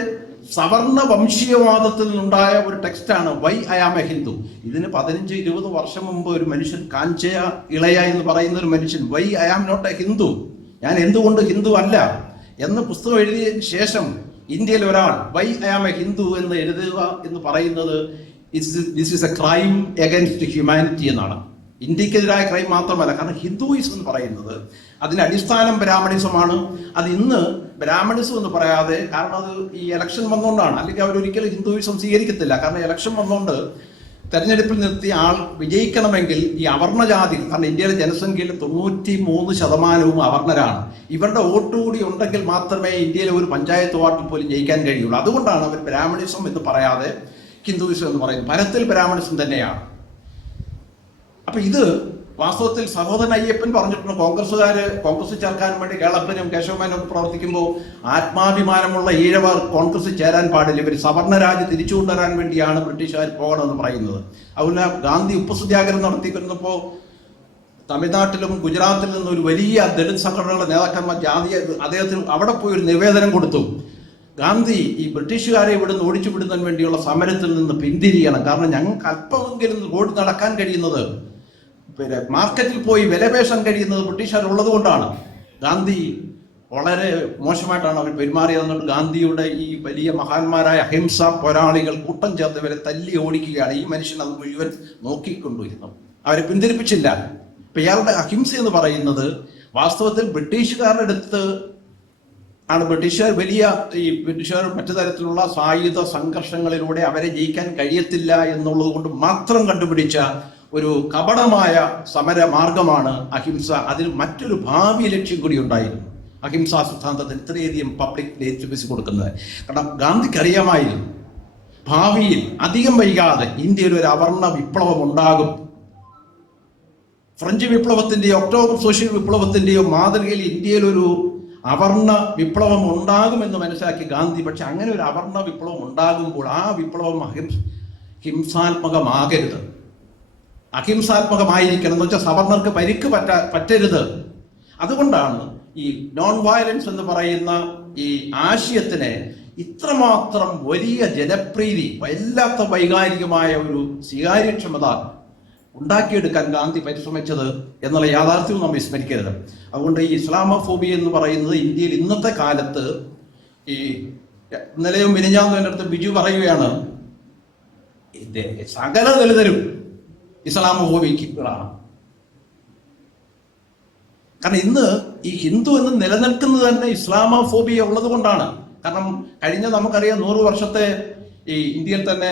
സവർണ വംശീയവാദത്തിൽ നിന്നുണ്ടായ ഒരു ടെക്സ്റ്റാണ് why I am a Hindu. ഇതിന് 15-20 വർഷം മുമ്പ് ഒരു മനുഷ്യൻ, കാഞ്ചയ ഇളയ എന്ന് പറയുന്ന ഒരു മനുഷ്യൻ, why I am not a Hindu, ഞാൻ എന്തുകൊണ്ട് ഹിന്ദു അല്ല എന്ന് പുസ്തകം എഴുതിയതിന് ശേഷം ഇന്ത്യയിൽ ഒരാൾ why I am a Hindu എന്ന് എഴുതുക എന്ന് പറയുന്നത് this is a crime against humanity എന്നാണ്. ഇന്ത്യക്കെതിരായ ക്രൈം മാത്രമല്ല, കാരണം ഹിന്ദുയിസം എന്ന് പറയുന്നത് അതിന്റെ അടിസ്ഥാനം ബ്രാഹ്മണിസമാണ്. അത് ഇന്ന് ബ്രാഹ്മണിസം എന്ന് പറയാതെ, കാരണം അത് ഈ ഇലക്ഷൻ വന്നുകൊണ്ടാണ്, അല്ലെങ്കിൽ അവരൊരിക്കലും ഹിന്ദുയിസം സ്വീകരിക്കത്തില്ല. കാരണം ഇലക്ഷൻ വന്നുകൊണ്ട് തെരഞ്ഞെടുപ്പിൽ നിർത്തിയ ആൾ വിജയിക്കണമെങ്കിൽ ഈ അവർണജാതി, കാരണം ഇന്ത്യയിലെ ജനസംഖ്യയിൽ 93% അവർണരാണ്. ഇവരുടെ വോട്ട് കൂടി ഉണ്ടെങ്കിൽ മാത്രമേ ഇന്ത്യയിലെ ഒരു പഞ്ചായത്ത് വാർഡിൽ പോലും ജയിക്കാൻ കഴിയുള്ളൂ. അതുകൊണ്ടാണ് അവർ ബ്രാഹ്മണിസം എന്ന് പറയാതെ ഹിന്ദുയിസം എന്ന് പറയുന്നത്. ഫലത്തിൽ ബ്രാഹ്മണിസം തന്നെയാണ്. അപ്പൊ ഇത് വാസ്തവത്തിൽ സഹോദരൻ അയ്യപ്പൻ പറഞ്ഞിട്ടുണ്ട്, കോൺഗ്രസ് ചേർക്കാൻ വേണ്ടി കേളപ്പനും കേശവമേനും പ്രവർത്തിക്കുമ്പോൾ ആത്മാഭിമാനമുള്ള ഈഴവർ കോൺഗ്രസ് ചേരാൻ പാടില്ല, ഇവർ സവർണരാജ് തിരിച്ചു കൊണ്ടുവരാൻ വേണ്ടിയാണ് ബ്രിട്ടീഷുകാർ പോകണമെന്ന് പറയുന്നത്. അതുപോലെ ഗാന്ധി ഉപ്പ് സത്യാഗ്രഹം നടത്തിക്കൊണ്ടിരുന്നപ്പോൾ തമിഴ്നാട്ടിലും ഗുജറാത്തിൽ നിന്നും ഒരു വലിയ ദളിത് സംഘടനകളുടെ നേതാക്കന്മാർ അദ്ദേഹത്തിന് അവിടെ പോയി ഒരു നിവേദനം കൊടുത്തു. ഗാന്ധി ഈ ബ്രിട്ടീഷുകാരെ ഇവിടുന്ന് ഓടിച്ചു വിടുന്നതിന് വേണ്ടിയുള്ള സമരത്തിൽ നിന്ന് പിന്തിരിയണം, കാരണം ഞങ്ങൾക്ക് അല്പമെങ്കിലും ഓടി നടക്കാൻ കഴിയുന്നത്, മാർക്കറ്റിൽ പോയി വിലപേശാൻ കഴിയുന്നത് ബ്രിട്ടീഷുകാർ ഉള്ളത് കൊണ്ടാണ്. ഗാന്ധി വളരെ മോശമായിട്ടാണ് അവർ പെരുമാറിയതെന്നുകൊണ്ട് ഗാന്ധിയുടെ ഈ വലിയ മഹാന്മാരായ അഹിംസ പോരാളികൾ കൂട്ടം ചേർത്ത് ഇവരെ തല്ലി ഓടിക്കുകയാണ്. ഈ മനുഷ്യൻ അത് മുഴുവൻ നോക്കിക്കൊണ്ടിരുന്നു, അവരെ പിന്തിരിപ്പിച്ചില്ല. ഇപ്പൊ ഇയാളുടെ അഹിംസ എന്ന് പറയുന്നത് വാസ്തവത്തിൽ ബ്രിട്ടീഷുകാരുടെ അടുത്ത് ആണ്. ബ്രിട്ടീഷുകാർ മറ്റു തരത്തിലുള്ള സായുധ സംഘർഷങ്ങളിലൂടെ അവരെ ജയിക്കാൻ കഴിയത്തില്ല എന്നുള്ളത് കൊണ്ട് മാത്രം കണ്ടുപിടിച്ച ഒരു കപടമായ സമര മാർഗമാണ് അഹിംസ. അതിന് മറ്റൊരു ഭാവി ലക്ഷ്യം കൂടി ഉണ്ടായിരുന്നു. അഹിംസാ സിദ്ധാന്തത്തിന് ഇത്രയധികം പബ്ലിക് ലേറ്റ് കൊടുക്കുന്നത് കാരണം ഗാന്ധിക്ക് അറിയാമായിരുന്നു ഭാവിയിൽ അധികം വൈകാതെ ഇന്ത്യയിൽ ഒരു അവർണ വിപ്ലവം ഉണ്ടാകും. ഫ്രഞ്ച് വിപ്ലവത്തിന്റെയോ ഒക്ടോബർ സോഷ്യൽ വിപ്ലവത്തിന്റെയോ മാതൃകയിൽ ഇന്ത്യയിൽ ഒരു അവർണ വിപ്ലവം ഉണ്ടാകുമെന്ന് മനസ്സിലാക്കി ഗാന്ധി. പക്ഷെ അങ്ങനെ ഒരു അവർണ വിപ്ലവം ഉണ്ടാകുമ്പോൾ ആ വിപ്ലവം ഹിംസാത്മകമാകരുത്, അഹിംസാത്മകമായിരിക്കണം എന്ന് വെച്ചാൽ സവർണർക്ക് പരിക്ക് പറ്റരുത്. അതുകൊണ്ടാണ് ഈ നോൺ വയലൻസ് എന്ന് പറയുന്ന ഈ ആശയത്തിനെ ഇത്രമാത്രം വലിയ ജനപ്രീതി, വല്ലാത്ത വൈകാരികമായ ഒരു സ്വീകാര്യക്ഷമത ഉണ്ടാക്കിയെടുക്കാൻ ഗാന്ധി പരിശ്രമിച്ചത് എന്നുള്ള യാഥാർത്ഥ്യവും നമ്മൾ വിസ്മരിക്കരുത്. അതുകൊണ്ട് ഈ ഇസ്ലാമോഫോബിയ എന്ന് പറയുന്നത് ഇന്ത്യയിൽ ഇന്നത്തെ കാലത്ത് ഈ ഇന്നലെയും മിനിഞ്ഞാന്നും എൻ്റെ അടുത്ത് ബിജു പറയുകയാണ്, ഇത് സകല ദളിതരും ഇസ്ലാമോഫോബിക്കുകളാണ്. കാരണം ഇന്ന് ഈ ഹിന്ദു എന്ന് നിലനിൽക്കുന്നത് തന്നെ ഇസ്ലാമോഫോബിയ ഉള്ളത് കൊണ്ടാണ്. കാരണം കഴിഞ്ഞ നമുക്കറിയാം 100 വർഷത്തെ ഈ ഇന്ത്യയിൽ തന്നെ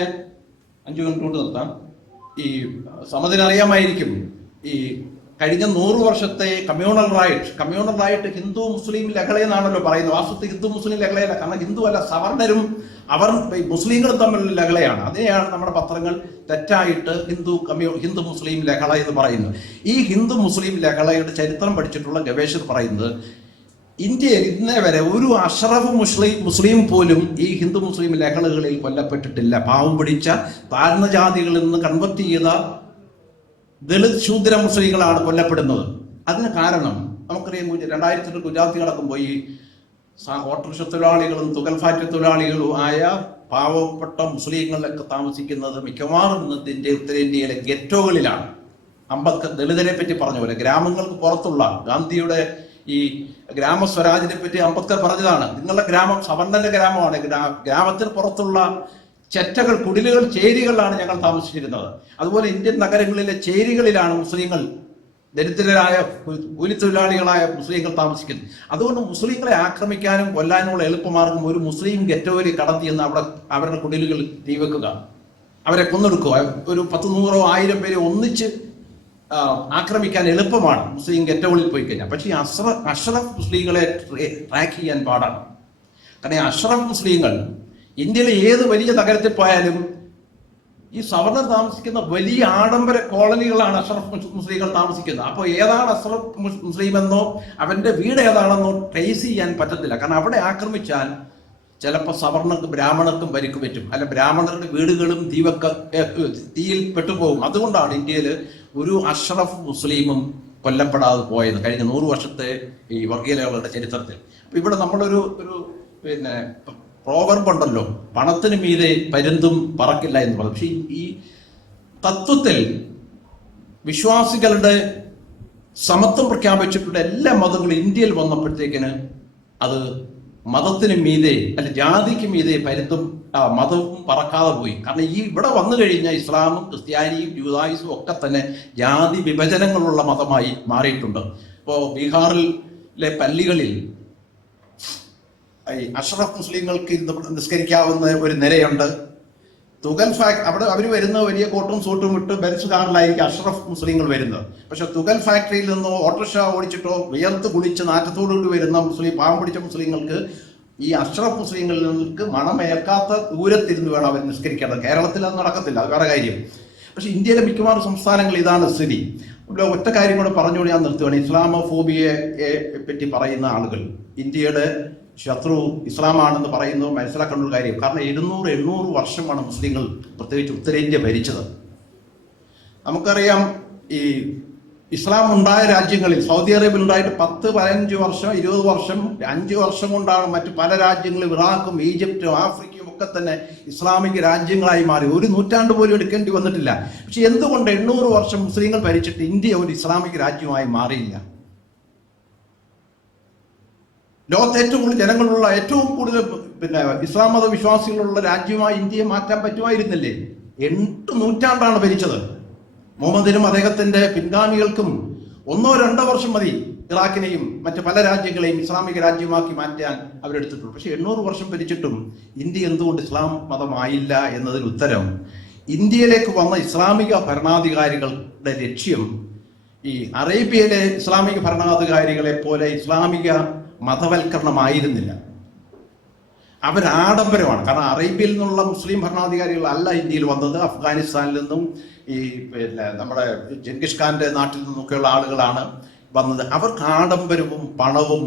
5 മിനിറ്റ് കൊണ്ട് നിർത്താം. ഈ സമതിനറിയാമായിരിക്കും, ഈ കഴിഞ്ഞ 100 വർഷത്തെ കമ്മ്യൂണൽ റൈറ്റ് ഹിന്ദു മുസ്ലിം ലഹള എന്നാണല്ലോ പറയുന്നത്. വാസ്തവത്തിൽ ഹിന്ദു മുസ്ലിം ലഹളയല്ല, കാരണം ഹിന്ദു അല്ല, സവർണരും അവർ മുസ്ലിങ്ങളും തമ്മിലുള്ള ലഹളയാണ്. അതിനെയാണ് നമ്മുടെ പത്രങ്ങൾ തെറ്റായിട്ട് ഹിന്ദു മുസ്ലിം ലഹള എന്ന് പറയുന്നത്. ഈ ഹിന്ദു മുസ്ലിം ലഹളയുടെ ചരിത്രം പഠിച്ചിട്ടുള്ള ഗവേഷകർ പറയുന്നത്, ഇന്ത്യയിൽ ഇന്നേ വരെ ഒരു അഷ്റഫ് മുസ്ലിം പോലും ഈ ഹിന്ദു മുസ്ലിം ലഹളകളിൽ കൊല്ലപ്പെട്ടിട്ടില്ല. പാവം പിടിച്ച താഴ്ന്ന ജാതികളിൽ നിന്ന് കൺവെർട്ട് ചെയ്ത ദളിത് ശൂദ്ര മുസ്ലിങ്ങളാണ് കൊല്ലപ്പെടുന്നത്. അതിന് കാരണം നമുക്കറിയാം, 2000 ഗുജറാത്തി കടക്കുമ്പോൾ ഈ ഓട്ടോറിക്ഷ തൊഴിലാളികളും തുകൽ ഫാക്ടറി തൊഴിലാളികളും ആയ പാവപ്പെട്ട മുസ്ലിങ്ങളൊക്കെ താമസിക്കുന്നത് മിക്കവാറും ഇന്നത്തെ ഉത്തരേന്ത്യയിലെ ഗെറ്റോകളിലാണ്. അംബേദ്കർ ദളിതരെ പറ്റി പറഞ്ഞ പോലെ ഗ്രാമങ്ങൾക്ക് പുറത്തുള്ള ഗാന്ധിയുടെ ഈ ഗ്രാമസ്വരാജിനെ പറ്റി അംബേദ്കർ പറഞ്ഞതാണ്, നിങ്ങളുടെ ഗ്രാമം സവർണന്റെ ഗ്രാമമാണ്, ഗ്രാമത്തിന് പുറത്തുള്ള ചെറ്റകൾ, കുടിലുകൾ, ചേരികളിലാണ് ഞങ്ങൾ താമസിച്ചിരുന്നത്. അതുപോലെ ഇന്ത്യൻ നഗരങ്ങളിലെ ചേരികളിലാണ് മുസ്ലിങ്ങൾ, ദരിദ്രരായ കൂലിത്തൊഴിലാളികളായ മുസ്ലിങ്ങൾ താമസിക്കുന്നത്. അതുകൊണ്ട് മുസ്ലിങ്ങളെ ആക്രമിക്കാനും കൊല്ലാനുമുള്ള എളുപ്പമാർഗം ഒരു മുസ്ലിം ഗെറ്റോയിൽ കടത്തി എന്ന് അവരുടെ കുടിലുകൾ തീവെക്കുക, അവരെ കൊന്നെടുക്കുക. ഒരു 10, 100, 1000 പേരെ ഒന്നിച്ച് ആക്രമിക്കാൻ എളുപ്പമാണ് മുസ്ലിം ഗെറ്റോകളിൽ പോയി കഴിഞ്ഞാൽ. പക്ഷേ ഈ അഷ്റഫ് മുസ്ലിങ്ങളെ ട്രാക്ക് ചെയ്യാൻ പാടാണ്. കാരണം ഈ അഷ്റഫ് മുസ്ലിങ്ങൾ ഇന്ത്യയിലെ ഏത് വലിയ നഗരത്തിൽ പോയാലും ഈ സവർണർ താമസിക്കുന്ന വലിയ ആഡംബര കോളനികളാണ് അഷ്റഫ് മുസ്ലിങ്ങൾ താമസിക്കുന്നത്. അപ്പോൾ ഏതാണ് അഷ്റഫ് മുസ്ലിം എന്നോ അവന്റെ വീട് ഏതാണെന്നോ ട്രേസ് ചെയ്യാൻ പറ്റത്തില്ല. കാരണം അവിടെ ആക്രമിച്ചാൽ ചിലപ്പോൾ സവർണർക്കും ബ്രാഹ്മണർക്കും പരിക്ക് പറ്റും, അല്ല ബ്രാഹ്മണരുടെ വീടുകളും തീയിൽ പെട്ടുപോകും. അതുകൊണ്ടാണ് ഇന്ത്യയിൽ ഒരു അഷ്റഫ് മുസ്ലിമും കൊല്ലപ്പെടാതെ പോയത് കഴിഞ്ഞ 100 വർഷത്തെ ഈ വർഗീയതകളുടെ ചരിത്രത്തിൽ. അപ്പൊ ഇവിടെ നമ്മളൊരു പിന്നെ പ്രോവർബ് ഉണ്ടല്ലോ, പണത്തിന് മീതെ പരുന്തും പറക്കില്ല എന്ന് പറഞ്ഞു. പക്ഷെ ഈ തത്വത്തിൽ വിശ്വാസികളുടെ സമത്വം പ്രഖ്യാപിച്ചിട്ടുള്ള എല്ലാ മതങ്ങളും ഇന്ത്യയിൽ വന്നപ്പോഴത്തേക്കിന് അത് മതത്തിന് മീതെ അല്ല ജാതിക്ക് മീതെ പരുന്തും മതവും പറക്കാതെ പോയി. കാരണം ഈ ഇവിടെ വന്നു കഴിഞ്ഞാൽ ഇസ്ലാമും ക്രിസ്ത്യാനിയും ജൂതായുസും ഒക്കെ തന്നെ ജാതി വിഭജനങ്ങളുള്ള മതമായി മാറിയിട്ടുണ്ട്. ഇപ്പോൾ ബീഹാറിലെ പള്ളികളിൽ ഈ അഷ്റഫ് മുസ്ലിങ്ങൾക്ക് നിസ്കരിക്കാവുന്ന ഒരു നിരയുണ്ട്. തുകൽ അവിടെ അവർ വരുന്ന വലിയ കോട്ടും സൂട്ടും ഇട്ട് ബെൻസ് കാറിലായിരിക്കും അഷ്റഫ് മുസ്ലിങ്ങൾ വരുന്നത്. പക്ഷെ തുകൽ ഫാക്ടറിയിൽ നിന്നോ ഓട്ടോറിക്ഷ ഓടിച്ചിട്ടോ വിയർത്ത് കുളിച്ച് നാറ്റത്തോടുകൂടി വരുന്ന പാവം പിടിച്ച മുസ്ലിങ്ങൾക്ക് ഈ അഷ്റഫ് മുസ്ലിങ്ങൾക്ക് മണമേൽക്കാത്ത ദൂരത്തിരുന്ന് വേണം അവർ നിസ്കരിക്കേണ്ടത്. കേരളത്തിൽ അത് നടക്കത്തില്ല, അത് വേറെ കാര്യം. പക്ഷെ ഇന്ത്യയിലെ മിക്കവാറും സംസ്ഥാനങ്ങളിൽ ഇതാണ് സ്ഥിതി. ഒറ്റ കാര്യം കൂടെ പറഞ്ഞുകൊണ്ട് ഞാൻ നിർത്തുകയാണ്. ഇസ്ലാമോഫോബിയയെ പറ്റി പറയുന്ന ആളുകൾ ഇന്ത്യയുടെ ശത്രു ഇസ്ലാമാണെന്ന് പറയുന്നത് മനസ്സിലാക്കേണ്ട ഒരു കാര്യം. കാരണം 700-800 വർഷമാണ് മുസ്ലിങ്ങൾ പ്രത്യേകിച്ച് ഉത്തരേന്ത്യ ഭരിച്ചത്. നമുക്കറിയാം, ഈ ഇസ്ലാം ഉണ്ടായ രാജ്യങ്ങളിൽ സൗദി അറേബ്യയിൽ ഉണ്ടായിട്ട് 10, 15 വർഷം 20 വർഷം 5 വർഷം കൊണ്ടാണ് മറ്റു പല രാജ്യങ്ങളും ഇറാഖും ഈജിപ്തും ആഫ്രിക്കയും ഒക്കെ തന്നെ ഇസ്ലാമിക രാജ്യങ്ങളായി മാറി. 1 നൂറ്റാണ്ട് പോലും എടുക്കേണ്ടി വന്നിട്ടില്ല. പക്ഷെ എന്തുകൊണ്ട് 800 വർഷം മുസ്ലിങ്ങൾ ഭരിച്ചിട്ട് ഇന്ത്യ ഒരു ഇസ്ലാമിക രാജ്യമായി മാറിയില്ല? ലോകത്ത് ഏറ്റവും കൂടുതൽ ജനങ്ങളുള്ള, ഏറ്റവും കൂടുതൽ ഇസ്ലാം മത വിശ്വാസികളുള്ള രാജ്യമായി ഇന്ത്യയെ മാറ്റാൻ പറ്റുമായിരുന്നില്ലേ? 8 നൂറ്റാണ്ടാണ് ഭരിച്ചത്. മുഹമ്മദിനും അദ്ദേഹത്തിന്റെ പിൻഗാമികൾക്കും 1-2 വർഷം മതി ഇറാഖിനെയും മറ്റ് പല രാജ്യങ്ങളെയും ഇസ്ലാമിക രാജ്യമാക്കി മാറ്റാൻ അവരെടുത്തിട്ടുള്ളൂ. പക്ഷെ 800 വർഷം ഭരിച്ചിട്ടും ഇന്ത്യ എന്തുകൊണ്ട് ഇസ്ലാം മതമായില്ല എന്നതിന് ഉത്തരം, ഇന്ത്യയിലേക്ക് വന്ന ഇസ്ലാമിക ഭരണാധികാരികളുടെ ലക്ഷ്യം ഈ അറേബ്യയിലെ ഇസ്ലാമിക ഭരണാധികാരികളെ പോലെ ഇസ്ലാമിക മതവൽക്കരണമായിരുന്നില്ല. അവരാഡംബരമാണ്. കാരണം അറേബ്യയിൽ നിന്നുള്ള മുസ്ലിം ഭരണാധികാരികളല്ല ഇന്ത്യയിൽ വന്നത്, അഫ്ഗാനിസ്ഥാനിൽ നിന്നും ഈ നമ്മുടെ ജംഗിഷ് ഖാന്റെ നാട്ടിൽ നിന്നൊക്കെയുള്ള ആളുകളാണ് വന്നത്. അവർക്ക് ആഡംബരവും പണവും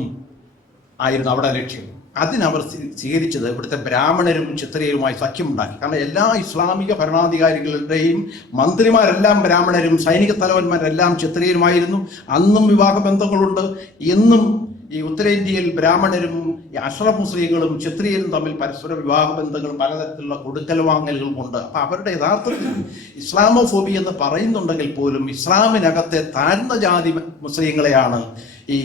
ആയിരുന്നു അവിടെ ലക്ഷ്യം. അതിനവർ സ്വീകരിച്ചത് ഇവിടുത്തെ ബ്രാഹ്മണരും ക്ഷത്രിയരുമായി സഖ്യമുണ്ടാക്കി. കാരണം എല്ലാ ഇസ്ലാമിക ഭരണാധികാരികളുടെയും മന്ത്രിമാരെല്ലാം ബ്രാഹ്മണരും സൈനിക തലവന്മാരെല്ലാം ക്ഷത്രിയരുമായിരുന്നു. അന്നും വിവാഹ ബന്ധങ്ങളുണ്ട്. എന്നും ഈ ഉത്തരേന്ത്യയിൽ ബ്രാഹ്മണരും അഷ്റഫ് മുസ്ലിങ്ങളും ക്ഷത്രിയരും തമ്മിൽ പരസ്പര വിവാഹ ബന്ധങ്ങളും പലതരത്തിലുള്ള കൊടുക്കൽ വാങ്ങലുകളും ഉണ്ട്. അപ്പൊ അവരുടെ യഥാർത്ഥത്തിൽ ഇസ്ലാമോഫോബി എന്ന് പറയുന്നുണ്ടെങ്കിൽ പോലും ഇസ്ലാമിനകത്തെ താഴ്ന്ന ജാതി മുസ്ലിങ്ങളെയാണ് ഈ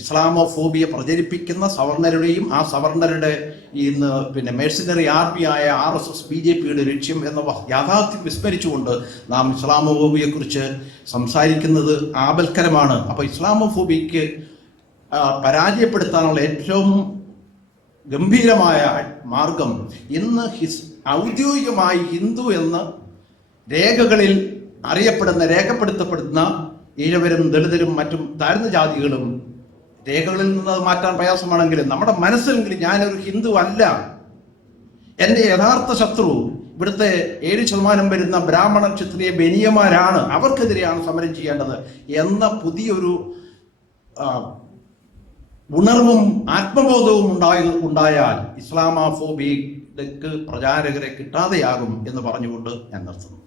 ഇസ്ലാമോഫോബിയ പ്രചരിപ്പിക്കുന്ന സവർണരുടെയും ആ സവർണരുടെ ഇന്ന് പിന്നെ മേഴ്സിനറി ആർമിയായ RSS BJPയുടെ ലക്ഷ്യം എന്ന യാഥാർത്ഥ്യം വിസ്മരിച്ചുകൊണ്ട് നാം ഇസ്ലാമോഫോബിയെക്കുറിച്ച് സംസാരിക്കുന്നത് ആപൽക്കരമാണ്. അപ്പോൾ ഇസ്ലാമോഫോബിക്ക് പരാജയപ്പെടുത്താനുള്ള ഏറ്റവും ഗംഭീരമായ മാർഗം ഇന്ന് ഔദ്യോഗികമായി ഹിന്ദു എന്ന് രേഖകളിൽ രേഖപ്പെടുത്തപ്പെടുന്ന ഈഴവരും ദളിതരും മറ്റും താഴ്ന്ന ജാതികളും രേഖകളിൽ നിന്ന് അത് മാറ്റാൻ പ്രയാസമാണെങ്കിലും നമ്മുടെ മനസ്സിലെങ്കിലും ഞാനൊരു ഹിന്ദു അല്ല, എൻ്റെ യഥാർത്ഥ ശത്രു ഇവിടുത്തെ 7% വരുന്ന ബ്രാഹ്മണ ക്ഷത്രിയ ബനിയന്മാരാണ്, അവർക്കെതിരെയാണ് സമരം ചെയ്യേണ്ടത് എന്ന പുതിയൊരു ഉണർവും ആത്മബോധവും ഉണ്ടായാൽ ഇസ്ലാമോഫോബിയക്ക് പ്രചാരകരെ കിട്ടാതെയാകും എന്ന് പറഞ്ഞുകൊണ്ട് ഞാൻ നിർത്തുന്നു.